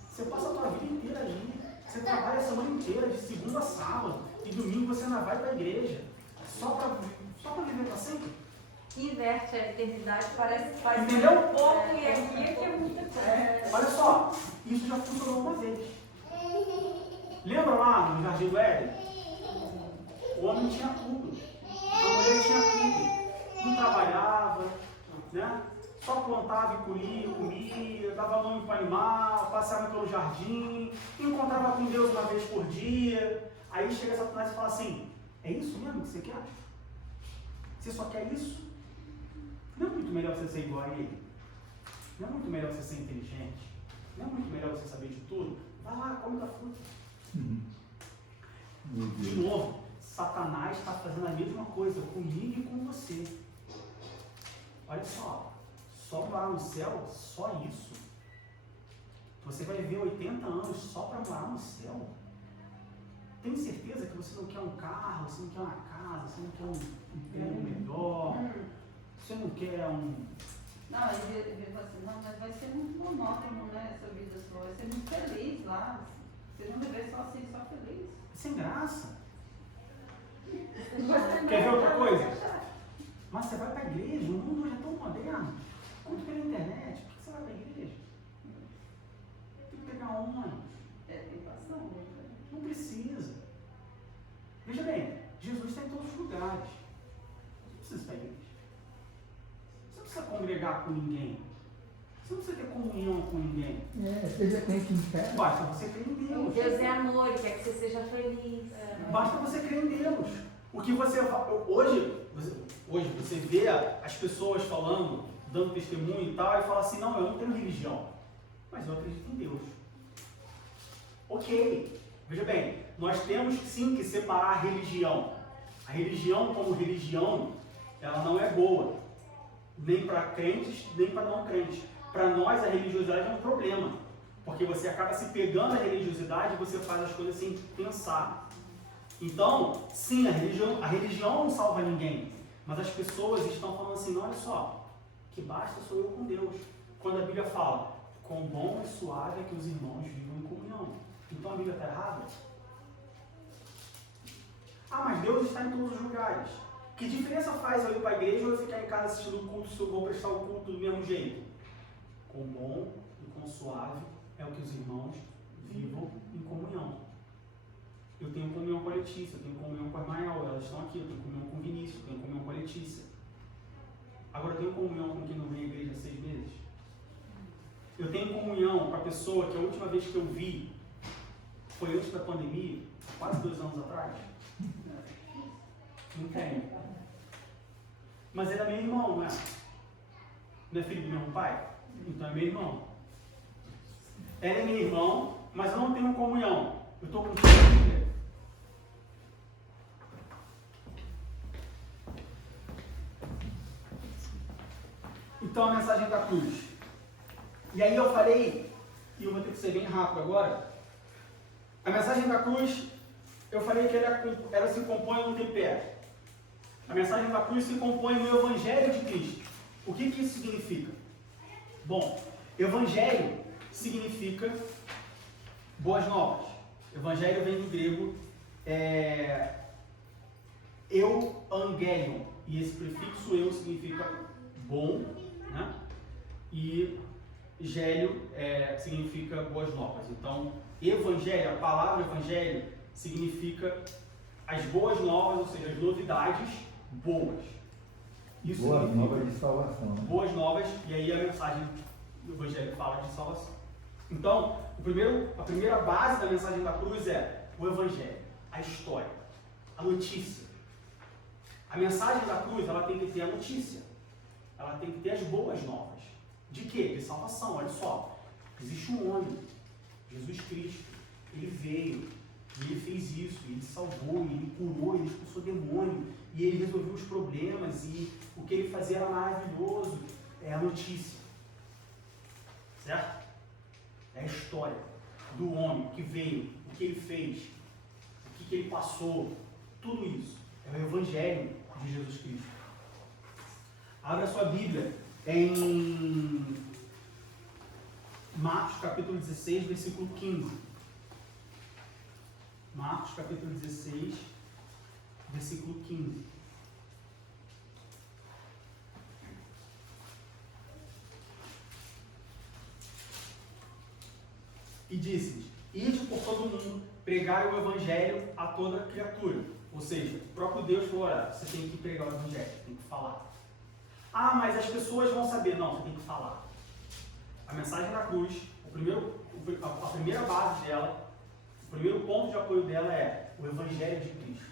Você passa a tua vida inteira ali. Você trabalha a semana inteira, de segunda a sábado, e domingo você ainda vai para a igreja. Só para viver para sempre. Inverte a eternidade, parece que faz Entendeu? um pouco e aqui é muita coisa. Olha só, isso já funcionou uma vez. Lembra lá no Jardim do Éden? O homem tinha tudo, a mulher tinha tudo, não trabalhava, né? Só plantava e colhia, comia, dava nome para o animal, passeava pelo jardim, encontrava com Deus uma vez por dia. Aí chega Satanás e fala assim: é isso mesmo que você quer? Você só quer isso? Não é muito melhor você ser igual a ele? Não é muito melhor você ser inteligente? Não é muito melhor você saber de tudo? Vai lá, come da fruta. De novo, Satanás está fazendo a mesma coisa comigo e com você. Olha só morar no céu, só isso. Você vai viver 80 anos só para morar no céu? Tem certeza que você não quer um carro, você não quer uma casa, você não quer um emprego melhor, você não quer um... Não, ele falou assim, não, mas vai ser muito monótono, né, essa vida sua, vai ser muito feliz lá. Vocês vão viver só assim, só feliz. Sem graça. Quer ver outra coisa? Mas você vai para a igreja, o mundo hoje é tão moderno. Quanto pela internet, por que você vai para a igreja? Tem que pegar ônibus. É tentação, né? Não precisa. Veja bem, Jesus está em todos os lugares. Você não precisa ir para a igreja. Você não precisa congregar com ninguém. Você não precisa ter comunhão com ninguém. Você já tem que inferno. Basta você crer em Deus. Deus é amor e quer que você seja feliz. Basta você crer em Deus. O que você hoje você vê as pessoas falando, dando testemunho e tal, e fala assim: não, eu não tenho religião, mas eu acredito em Deus. Ok, veja bem, nós temos sim que separar a religião. A religião como religião, ela não é boa, nem para crentes, nem para não crentes. Para nós a religiosidade é um problema, porque você acaba se pegando a religiosidade e você faz as coisas sem pensar. Então, sim, a religião não salva ninguém, mas as pessoas estão falando assim: olha só, que basta sou eu com Deus. Quando a Bíblia fala, quão bom e suave é que os irmãos vivam em comunhão. Então a Bíblia está errada? Ah, mas Deus está em todos os lugares. Que diferença faz eu ir para a igreja ou eu ficar em casa assistindo o culto se eu vou prestar o culto do mesmo jeito? Quão bom e quão suave é o que os irmãos vivam em comunhão. Eu tenho comunhão com a Letícia, eu tenho comunhão com a Ismael, elas estão aqui, eu tenho comunhão com o Vinícius, eu tenho comunhão com a Letícia. Agora eu tenho comunhão com quem não vem à igreja há 6 meses. Eu tenho comunhão com a pessoa que a última vez que eu vi foi antes da pandemia, quase 2 anos atrás. Não tenho. Mas ele é meu irmão, não é? Não é filho do mesmo pai? Então é meu irmão. ela é meu irmão, mas eu não tenho comunhão. Eu estou com Bíblia. Então a mensagem da cruz. E aí eu falei, e eu vou ter que ser bem rápido agora, a mensagem da cruz, eu falei que ela se compõe num tripé. A mensagem da cruz se compõe no Evangelho de Cristo. O que isso significa? Bom, Evangelho significa boas novas. Evangelho vem do grego euangelion, e esse prefixo eu significa bom, né? E gélio significa boas novas. Então, evangelho, a palavra evangelho significa as boas novas, ou seja, as novidades boas. Isso Boas significa novas de salvação. boas novas, e aí a mensagem do evangelho fala de salvação. Então, a primeira base da mensagem da cruz é o evangelho, a história, a notícia. A mensagem da cruz, ela tem que ter a notícia. Ela tem que ter as boas novas. De quê? De salvação. Olha só, existe um homem, Jesus Cristo, ele veio, e ele fez isso, ele salvou, ele curou, ele expulsou demônio, e ele resolveu os problemas, e o que ele fazia era maravilhoso. É a notícia. Certo? É a história do homem que veio, o que ele fez, o que ele passou, tudo isso. É o Evangelho de Jesus Cristo. Abra sua Bíblia em Marcos capítulo 16, versículo 15. Marcos capítulo 16, versículo 15. E disse-lhes: ide por todo o mundo, pregai o Evangelho a toda criatura. Ou seja, o próprio Deus falou: olha, você tem que pregar o Evangelho, tem que falar. Ah, mas as pessoas vão saber. Não, você tem que falar. A mensagem da cruz, a primeira base dela, o primeiro ponto de apoio dela é o Evangelho de Cristo.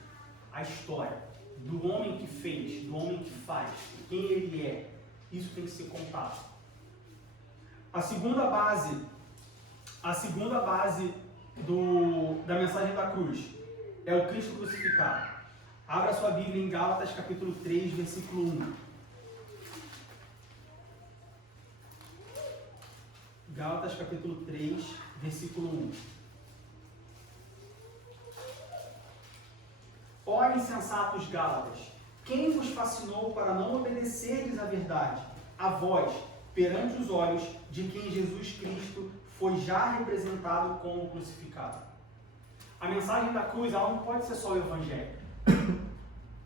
A história do homem que fez, do homem que faz, quem ele é. Isso tem que ser contado. A segunda base da mensagem da cruz é o Cristo crucificado. Abra sua Bíblia em Gálatas capítulo 3, versículo 1. Gálatas capítulo 3, versículo 1. Ó insensatos Gálatas, quem vos fascinou para não obedecerdes à verdade, a vós, perante os olhos de quem Jesus Cristo foi já representado como crucificado? A mensagem da cruz, ela não pode ser só o Evangelho.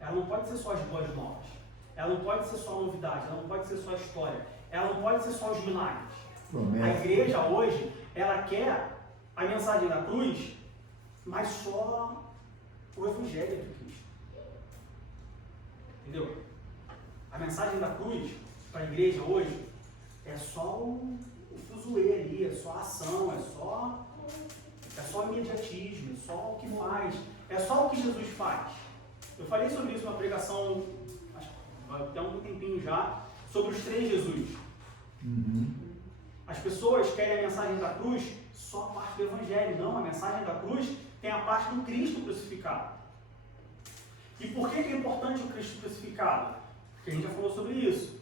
Ela não pode ser só as boas novas. Ela não pode ser só a novidade. Ela não pode ser só a história. Ela não pode ser só os milagres. A igreja hoje, ela quer a mensagem da cruz, mas só o Evangelho de Cristo. Entendeu? A mensagem da cruz para a igreja hoje é só o fuzuê ali, é só a ação, é só imediatismo, é só o que faz, é só o que Jesus faz. Eu falei sobre isso numa pregação, acho que vai até um tempinho já, sobre os 3 Jesus. As pessoas querem a mensagem da cruz só a parte do Evangelho. Não, a mensagem da cruz tem a parte do Cristo crucificado. E por que é importante o Cristo crucificado? Porque a gente já falou sobre isso.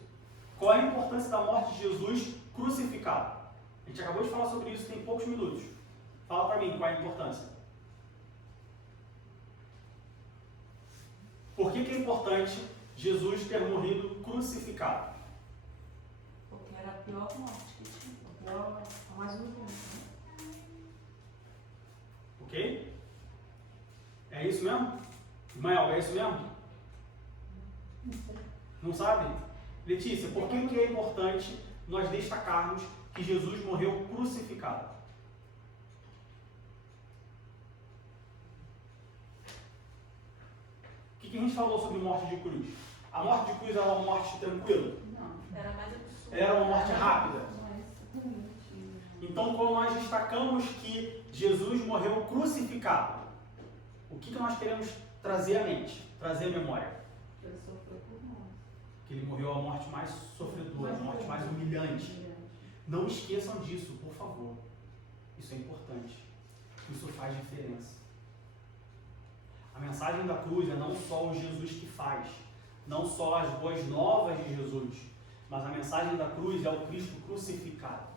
Qual é a importância da morte de Jesus crucificado? A gente acabou de falar sobre isso tem poucos minutos. Fala para mim qual é a importância. Por que é importante Jesus ter morrido crucificado? Porque era a pior morte que tinha. A pior, a mais humilhante. Ok? É isso mesmo? Ismael, é isso mesmo? Não sabe? Letícia, por que é importante nós destacarmos que Jesus morreu crucificado? O que a gente falou sobre morte de cruz? A morte de cruz era uma morte tranquila? Não. Era mais absurdo. Era uma morte rápida? Mas, Então, quando nós destacamos que Jesus morreu crucificado, o que nós queremos trazer à mente, trazer à memória? ele sofreu por nós. Que ele morreu a morte mais sofredora, a morte mais humilhante. Não esqueçam disso, por favor. Isso é importante. Isso faz diferença. A mensagem da cruz é não só o Jesus que faz, não só as boas novas de Jesus, mas a mensagem da cruz é o Cristo crucificado.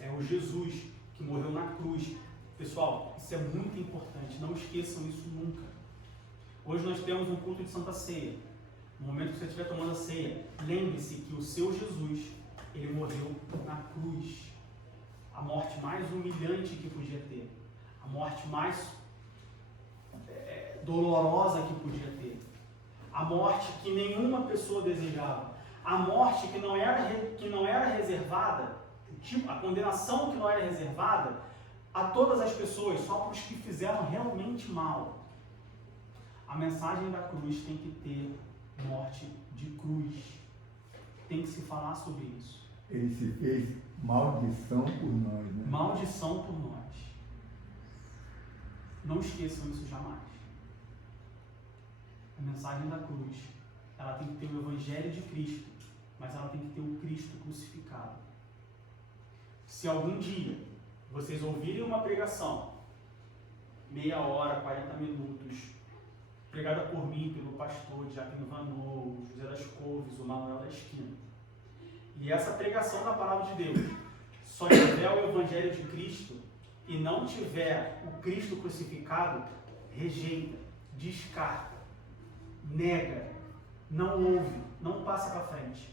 É o Jesus que morreu na cruz. Pessoal, isso é muito importante, não esqueçam isso nunca. Hoje nós temos um culto de Santa Ceia. No momento que você estiver tomando a ceia, lembre-se que o seu Jesus, ele morreu na cruz. A morte mais humilhante que podia ter. A morte mais dolorosa que podia ter. A morte que nenhuma pessoa desejava. A morte que não era reservada, a condenação que não era reservada a todas as pessoas, só para os que fizeram realmente mal. A mensagem da cruz tem que ter morte de cruz. Tem que se falar sobre isso. Ele se fez maldição por nós, né? Maldição por nós. Não esqueçam isso jamais. A mensagem da cruz, ela tem que ter o Evangelho de Cristo, mas ela tem que ter o Cristo crucificado. Se algum dia vocês ouvirem uma pregação, meia hora, 40 minutos, pregada por mim, pelo pastor Diácono Vanô, o José das Couves, o Manuel da Esquina, e essa pregação da palavra de Deus só tiver o Evangelho de Cristo e não tiver o Cristo crucificado, rejeita, descarta, nega, não ouve, não passa para frente.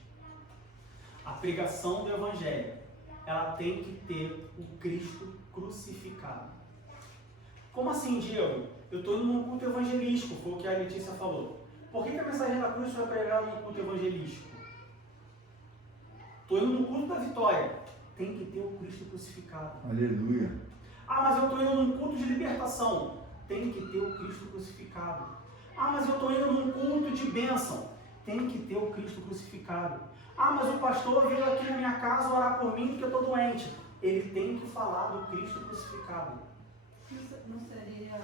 A pregação do Evangelho, ela tem que ter o Cristo crucificado. Como assim, Diego? Eu estou indo num culto evangelístico, foi o que a Letícia falou. Por que a mensagem da cruz foi pregada num culto evangelístico? Estou indo no culto da vitória. Tem que ter o Cristo crucificado. Aleluia. Ah, mas eu estou indo num culto de libertação. Tem que ter o Cristo crucificado. Ah, mas eu estou indo num culto de bênção. Tem que ter o Cristo crucificado. Ah, mas o pastor veio aqui na minha casa orar por mim porque eu estou doente. Ele tem que falar do Cristo crucificado. Não seria...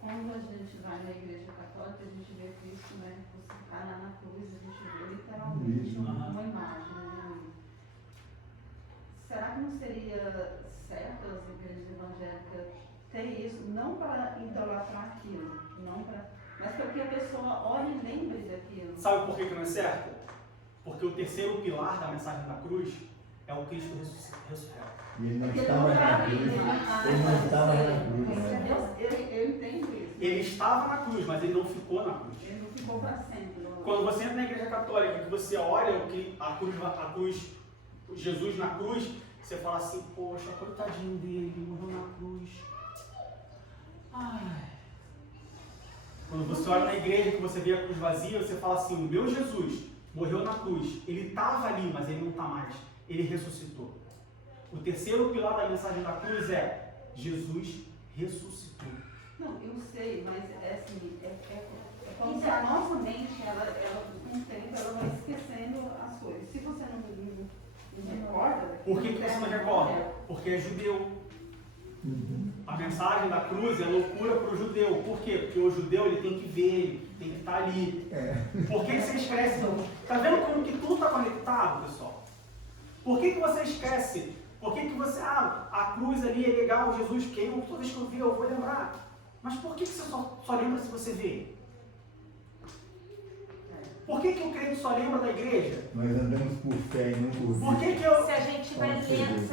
quando a gente vai na igreja católica, a gente vê Cristo, né, crucificado lá na cruz, a gente vê literalmente uma imagem, né? Será que não seria certo as igrejas evangélicas ter isso, não para idolatrar aquilo, não para, mas para que a pessoa olhe e lembre daquilo? Sabe por que não é certo? Porque o terceiro pilar da mensagem da cruz é o Cristo ressurreto. E ele não Porque estava não na cabe, cruz. né? Ele não estava na cruz. né? Eu entendo isso. Ele estava na cruz, mas ele não ficou na cruz. Ele não ficou para sempre. Quando você entra na igreja católica, que você olha a cruz, Jesus na cruz, você fala assim, poxa, coitadinho dele, morreu na cruz. Ai. Quando você olha na igreja, que você vê a cruz vazia, você fala assim, o meu Jesus morreu na cruz. Ele estava ali, mas ele não está mais. Ele ressuscitou. O terceiro pilar da mensagem da cruz é Jesus ressuscitou. Não, eu sei, mas é assim, é como se a nossa mente, ela com o tempo, ela vai esquecendo as coisas. Se você não recorda... Por que você não recorda? Porque é judeu. A mensagem da cruz é loucura para o judeu. Por quê? Porque o judeu ele tem que ver, ele tem que estar ali. Por que você esquece? Está vendo como que tudo está conectado, pessoal? Por que você esquece? Por que você, a cruz ali é legal, Jesus queima, toda vez que eu ver eu vou lembrar. Mas por que você só lembra se você vê? Por que o crente só lembra da igreja? Nós andamos por fé e não por vista. Por que eu... Se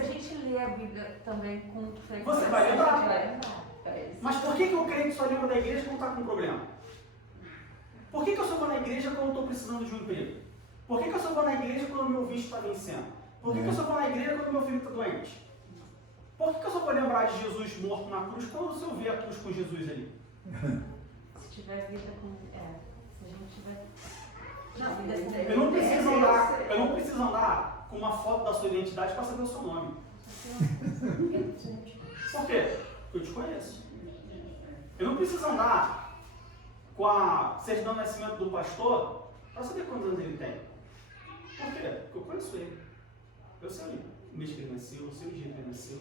a gente lê a Bíblia também com frequência, Você vai lembrar. a gente vai lembrar. Mas por que o crente só lembra da igreja quando está com problema? Por que eu só vou na igreja quando eu estou precisando de um emprego? Por que eu só vou na igreja quando o meu visto está vencendo? Por que eu só vou na igreja quando o meu filho está doente? Por que eu só vou lembrar de Jesus morto na cruz quando eu ver a cruz com Jesus ali? Se tiver vida com... se a gente tiver... Eu não preciso andar com uma foto da sua identidade para saber o seu nome. Por quê? Porque eu te conheço. Eu não preciso andar com a certidão de nascimento do pastor para saber quantos anos ele tem. Por quê? Porque eu conheço ele. Eu sei o mês que ele nasceu, eu sei o dia que ele nasceu.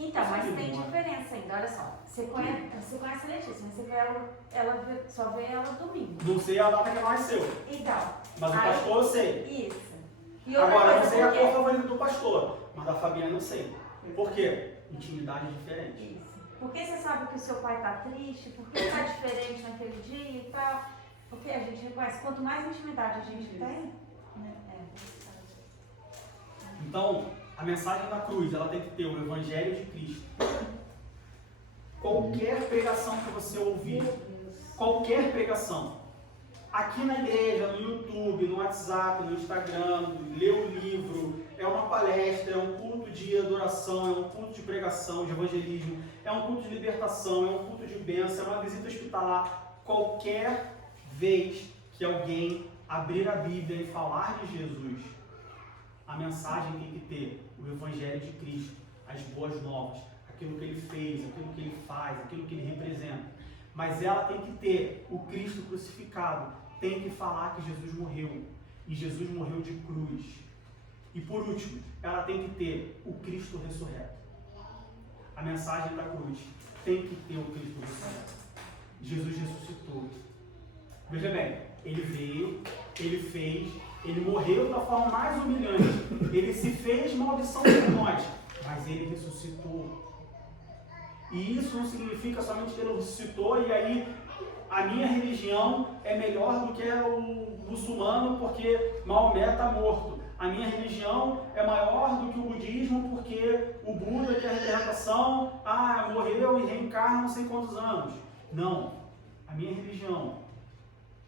Então, mas tem diferença ainda, olha só. Você conhece a Letícia, mas você vê ela só vê ela domingo. Não sei a data que ela nasceu. Então. Mas o pastor eu sei. Isso. E outra Agora, coisa, não sei a porque- cor favorita do pastor, mas da Fabiana eu sei. Por quê? Intimidade é diferente. Isso. Porque você sabe que o seu pai está triste, porque está diferente naquele dia e tal. Porque a gente reconhece, quanto mais intimidade a gente tem, né? Então, a mensagem da cruz, ela tem que ter o Evangelho de Cristo. Qualquer pregação que você ouvir, Meu Deus. qualquer pregação, aqui na igreja, no YouTube, no WhatsApp, no Instagram, ler o livro, é uma palestra, é um culto de adoração, é um culto de pregação, de evangelismo, é um culto de libertação, é um culto de bênção, é uma visita hospitalar. Qualquer vez que alguém abrir a Bíblia e falar de Jesus, a mensagem tem que ter o Evangelho de Cristo, as boas novas, aquilo que ele fez, aquilo que ele faz, aquilo que ele representa. Mas ela tem que ter o Cristo crucificado, tem que falar que Jesus morreu, e Jesus morreu de cruz. E por último, ela tem que ter o Cristo ressurreto. A mensagem da cruz tem que ter o Cristo ressurreto. Jesus ressuscitou. Veja bem, ele veio, ele fez, ele morreu da forma mais humilhante, ele se fez maldição por nós, mas ele ressuscitou. E isso não significa somente que ele ressuscitou e aí a minha religião é melhor do que o muçulmano porque Maomé está morto. A minha religião é maior do que o budismo porque o Buda, que é a representação, morreu e reencarna não sei quantos anos. Não, a minha religião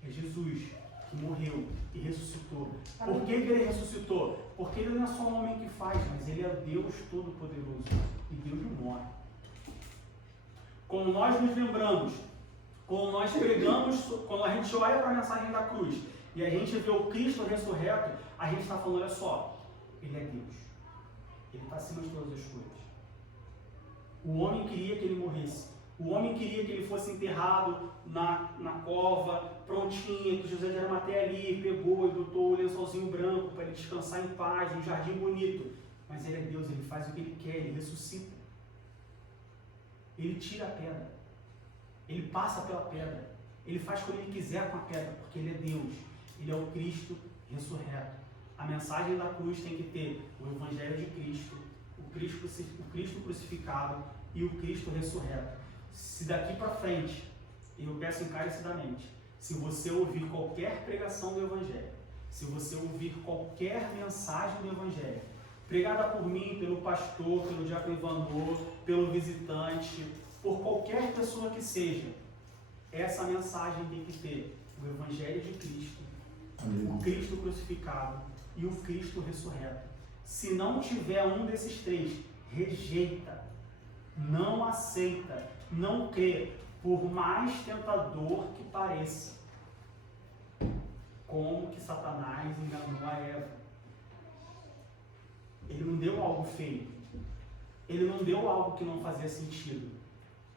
é Jesus, que morreu e ressuscitou. Por que ele ressuscitou? Porque ele não é só um homem que faz, mas ele é Deus Todo-Poderoso. E Deus não morre. Quando nós nos lembramos, quando nós pregamos, quando a gente olha para a mensagem da cruz e a gente vê o Cristo ressurreto, a gente está falando, olha só, ele é Deus. Ele está acima de todas as coisas. O homem queria que ele morresse. O homem queria que ele fosse enterrado na cova, prontinho, que José de Arimateia ali pegou e botou o lençolzinho branco para ele descansar em paz, num jardim bonito. Mas ele é Deus, ele faz o que ele quer, ele ressuscita. Ele tira a pedra. Ele passa pela pedra. Ele faz como ele quiser com a pedra, porque ele é Deus. Ele é o Cristo ressurreto. A mensagem da cruz tem que ter o Evangelho de Cristo, o Cristo crucificado e o Cristo ressurreto. Se daqui para frente, eu peço encarecidamente, se você ouvir qualquer pregação do Evangelho, se você ouvir qualquer mensagem do Evangelho, pregada por mim, pelo pastor, pelo diácono Ivanor, pelo visitante, por qualquer pessoa que seja, essa mensagem tem que ter o Evangelho de Cristo, o Cristo crucificado e o Cristo ressurreto. Se não tiver um desses três, rejeita, não aceita, não crê, por mais tentador que pareça. Como que Satanás enganou a Eva. Ele não deu algo feio. Ele não deu algo que não fazia sentido.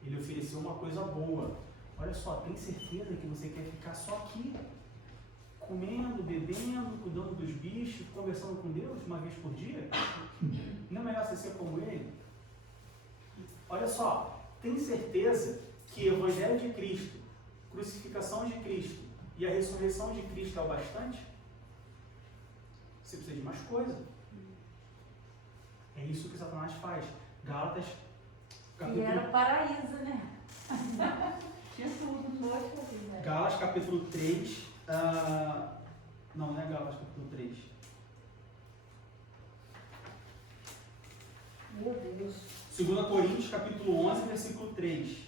Ele ofereceu uma coisa boa. Olha só, tem certeza que você quer ficar só aqui? Comendo, bebendo, cuidando dos bichos, conversando com Deus uma vez por dia? Não é melhor você ser como ele? Olha só, tem certeza que o Evangelho de Cristo, crucificação de Cristo e a ressurreição de Cristo é o bastante? Você precisa de mais coisa. É isso que Satanás faz. Gálatas, E era o paraíso, né? Tinha tudo, não pode fazer, né? Gálatas capítulo 3. Não é Gálatas capítulo 3. Meu Deus. 2 Coríntios capítulo 11, versículo 3.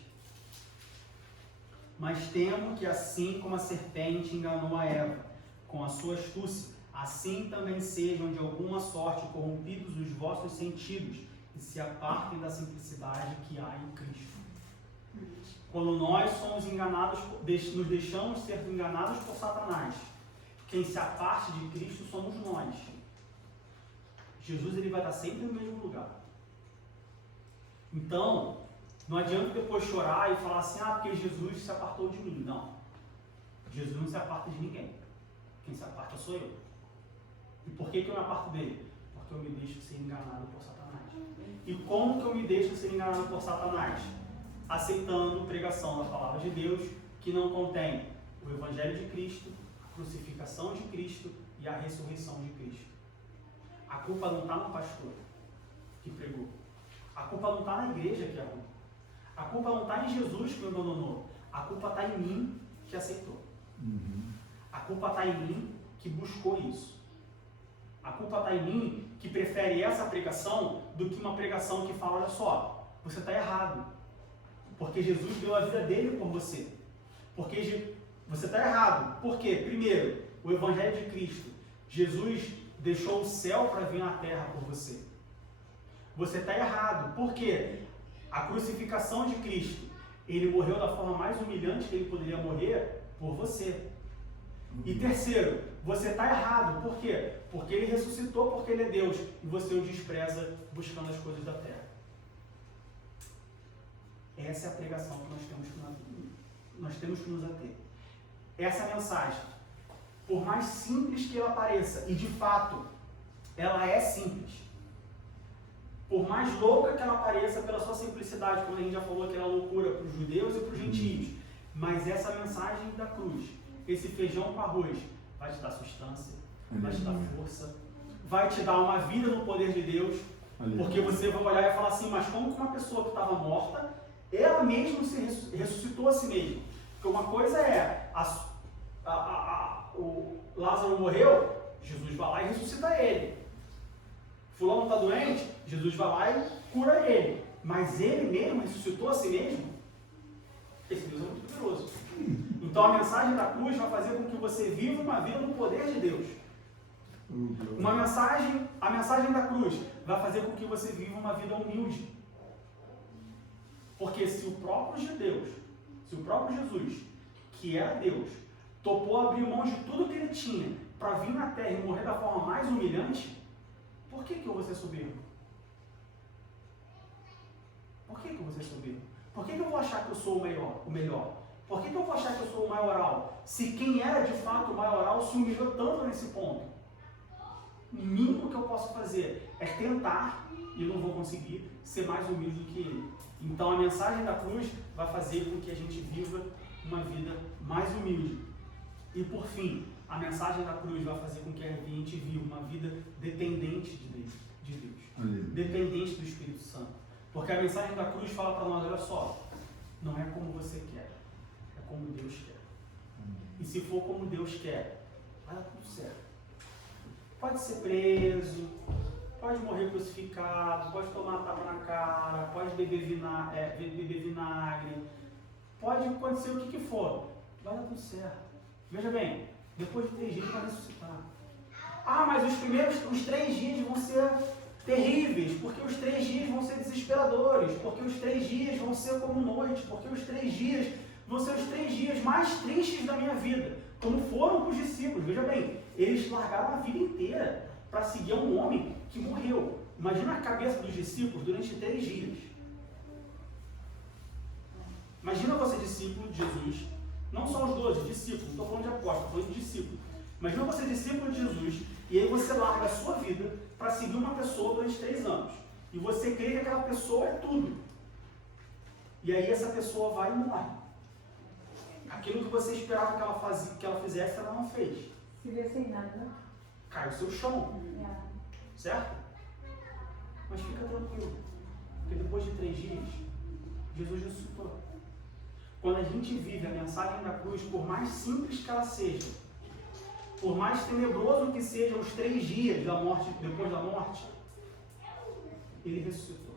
Mas temo que assim como a serpente enganou a Eva com a sua astúcia, assim também sejam de alguma sorte corrompidos os vossos sentidos e se apartem da simplicidade que há em Cristo. Quando nós somos enganados, nos deixamos ser enganados por Satanás, quem se aparte de Cristo somos nós. Jesus ele vai estar sempre no mesmo lugar. Então, não adianta depois chorar e falar assim, porque Jesus se apartou de mim. Não. Jesus não se aparta de ninguém. Quem se aparta sou eu. E por que eu me aparto dele? Porque eu me deixo ser enganado por Satanás. E como que eu me deixo ser enganado por Satanás? Aceitando pregação da palavra de Deus, que não contém o Evangelho de Cristo, a crucificação de Cristo e a ressurreição de Cristo. A culpa não está no pastor que pregou. A culpa não está na igreja que errou. A culpa não está em Jesus que me abandonou. A culpa está em mim que aceitou. A culpa está em mim que buscou isso. A culpa está em mim que prefere essa pregação do que uma pregação que fala, olha só, você está errado. Porque Jesus deu a vida dele por você. Porque você está errado. Por quê? Primeiro, o Evangelho de Cristo. Jesus deixou o céu para vir na terra por você. Você está errado. Por quê? A crucificação de Cristo. Ele morreu da forma mais humilhante que ele poderia morrer por você. E terceiro, você está errado. Por quê? Porque ele ressuscitou, porque ele é Deus. E você o despreza buscando as coisas da terra. Essa é a pregação que nós temos que nos ater. Essa é a mensagem. Por mais simples que ela pareça, e de fato, ela é simples. Por mais louca que ela pareça pela sua simplicidade, como a gente já falou que era loucura para os judeus e para os gentios. Mas essa mensagem da cruz, esse feijão com arroz, vai te dar substância, vai te dar força, vai te dar uma vida no poder de Deus, porque você vai olhar e falar assim, mas como que uma pessoa que estava morta, ela mesma se ressuscitou a si mesma? Porque uma coisa é, o Lázaro morreu, Jesus vai lá e ressuscita ele. Fulano está doente, Jesus vai lá e cura ele. Mas ele mesmo ressuscitou a si mesmo? Esse Deus é muito poderoso. Então a mensagem da cruz vai fazer com que você viva uma vida no poder de Deus. A mensagem da cruz vai fazer com que você viva uma vida humilde. Porque se o próprio Jesus, que era Deus, topou abrir mão de tudo que ele tinha para vir na terra e morrer da forma mais humilhante, por que eu vou ser soberbo? Por que eu vou ser soberbo? Por que eu vou achar que eu sou o melhor? Por que eu vou achar que eu sou o maioral? Se quem era de fato o maioral se humilhou tanto nesse ponto. O mínimo que eu posso fazer é tentar, e eu não vou conseguir, ser mais humilde do que ele. Então a mensagem da cruz vai fazer com que a gente viva uma vida mais humilde. E por fim, a mensagem da cruz vai fazer com que a gente viva uma vida dependente de Deus. Dependente do Espírito Santo. Porque a mensagem da cruz fala para nós, olha só, não é como você quer, é como Deus quer. E se for como Deus quer, vai dar tudo certo. Pode ser preso, pode morrer crucificado, pode tomar tapa na cara, pode beber vinagre, pode acontecer o que for, vai dar tudo certo. Veja bem, depois de 3 dias vai ressuscitar. Ah, mas os 3 dias vão ser terríveis, porque os 3 dias vão ser desesperadores, porque os 3 dias vão ser como noite, porque os 3 dias vão ser os 3 dias mais tristes da minha vida, como foram para os discípulos. Veja bem, eles largaram a vida inteira para seguir um homem que morreu. Imagina a cabeça dos discípulos durante 3 dias. Imagina você, discípulo de Jesus, não só os 12 discípulos, não estou falando de apóstolo, estou falando de discípulo. Imagina você, discípulo de Jesus, e aí você larga a sua vida para seguir uma pessoa durante 3 anos. E você crê que aquela pessoa é tudo. E aí essa pessoa vai e morre. Aquilo que você esperava que ela fizesse, ela não fez. Se vê sem nada, né? Cai o seu chão. Certo? Mas fica tranquilo. Porque depois de 3 dias, Jesus ressuscitou. Quando a gente vive a mensagem da cruz, por mais simples que ela seja, por mais tenebroso que sejam os 3 dias da morte, depois da morte, ele ressuscitou.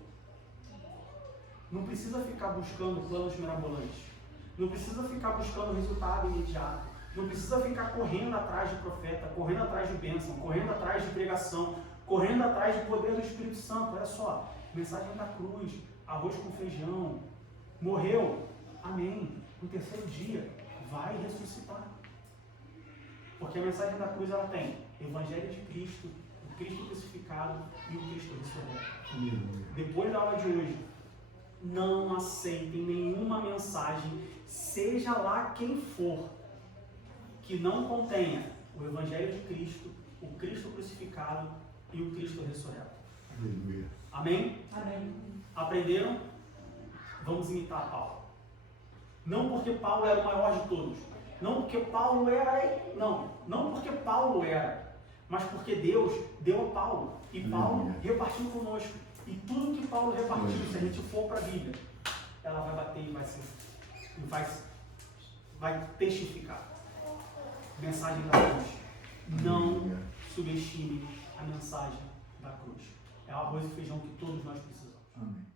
Não precisa ficar buscando planos mirabolantes. Não precisa ficar buscando resultado imediato. Não precisa ficar correndo atrás de profeta, correndo atrás de bênção, correndo atrás de pregação, correndo atrás de poder do Espírito Santo. Olha só, mensagem da cruz, arroz com feijão, morreu, amém. No 3º dia, vai ressuscitar. Porque a mensagem da cruz, ela tem Evangelho de Cristo, o Cristo crucificado e o Cristo ressurreto. Depois da aula de hoje, não aceitem nenhuma mensagem, seja lá quem for, que não contenha o Evangelho de Cristo, o Cristo crucificado e o Cristo ressurreto. Aleluia. Amém? Amém. Aprenderam? Vamos imitar Paulo. Não porque Paulo era o maior de todos. Não porque Paulo era. Não porque Paulo era. mas porque Deus deu a Paulo. E Paulo Aleluia. repartiu conosco. E tudo que Paulo repartiu, se a gente for para a Bíblia, ela vai bater e vai testificar. Mensagem da cruz. Não Aleluia. subestime a mensagem da cruz. É o arroz e feijão que todos nós precisamos. Amém.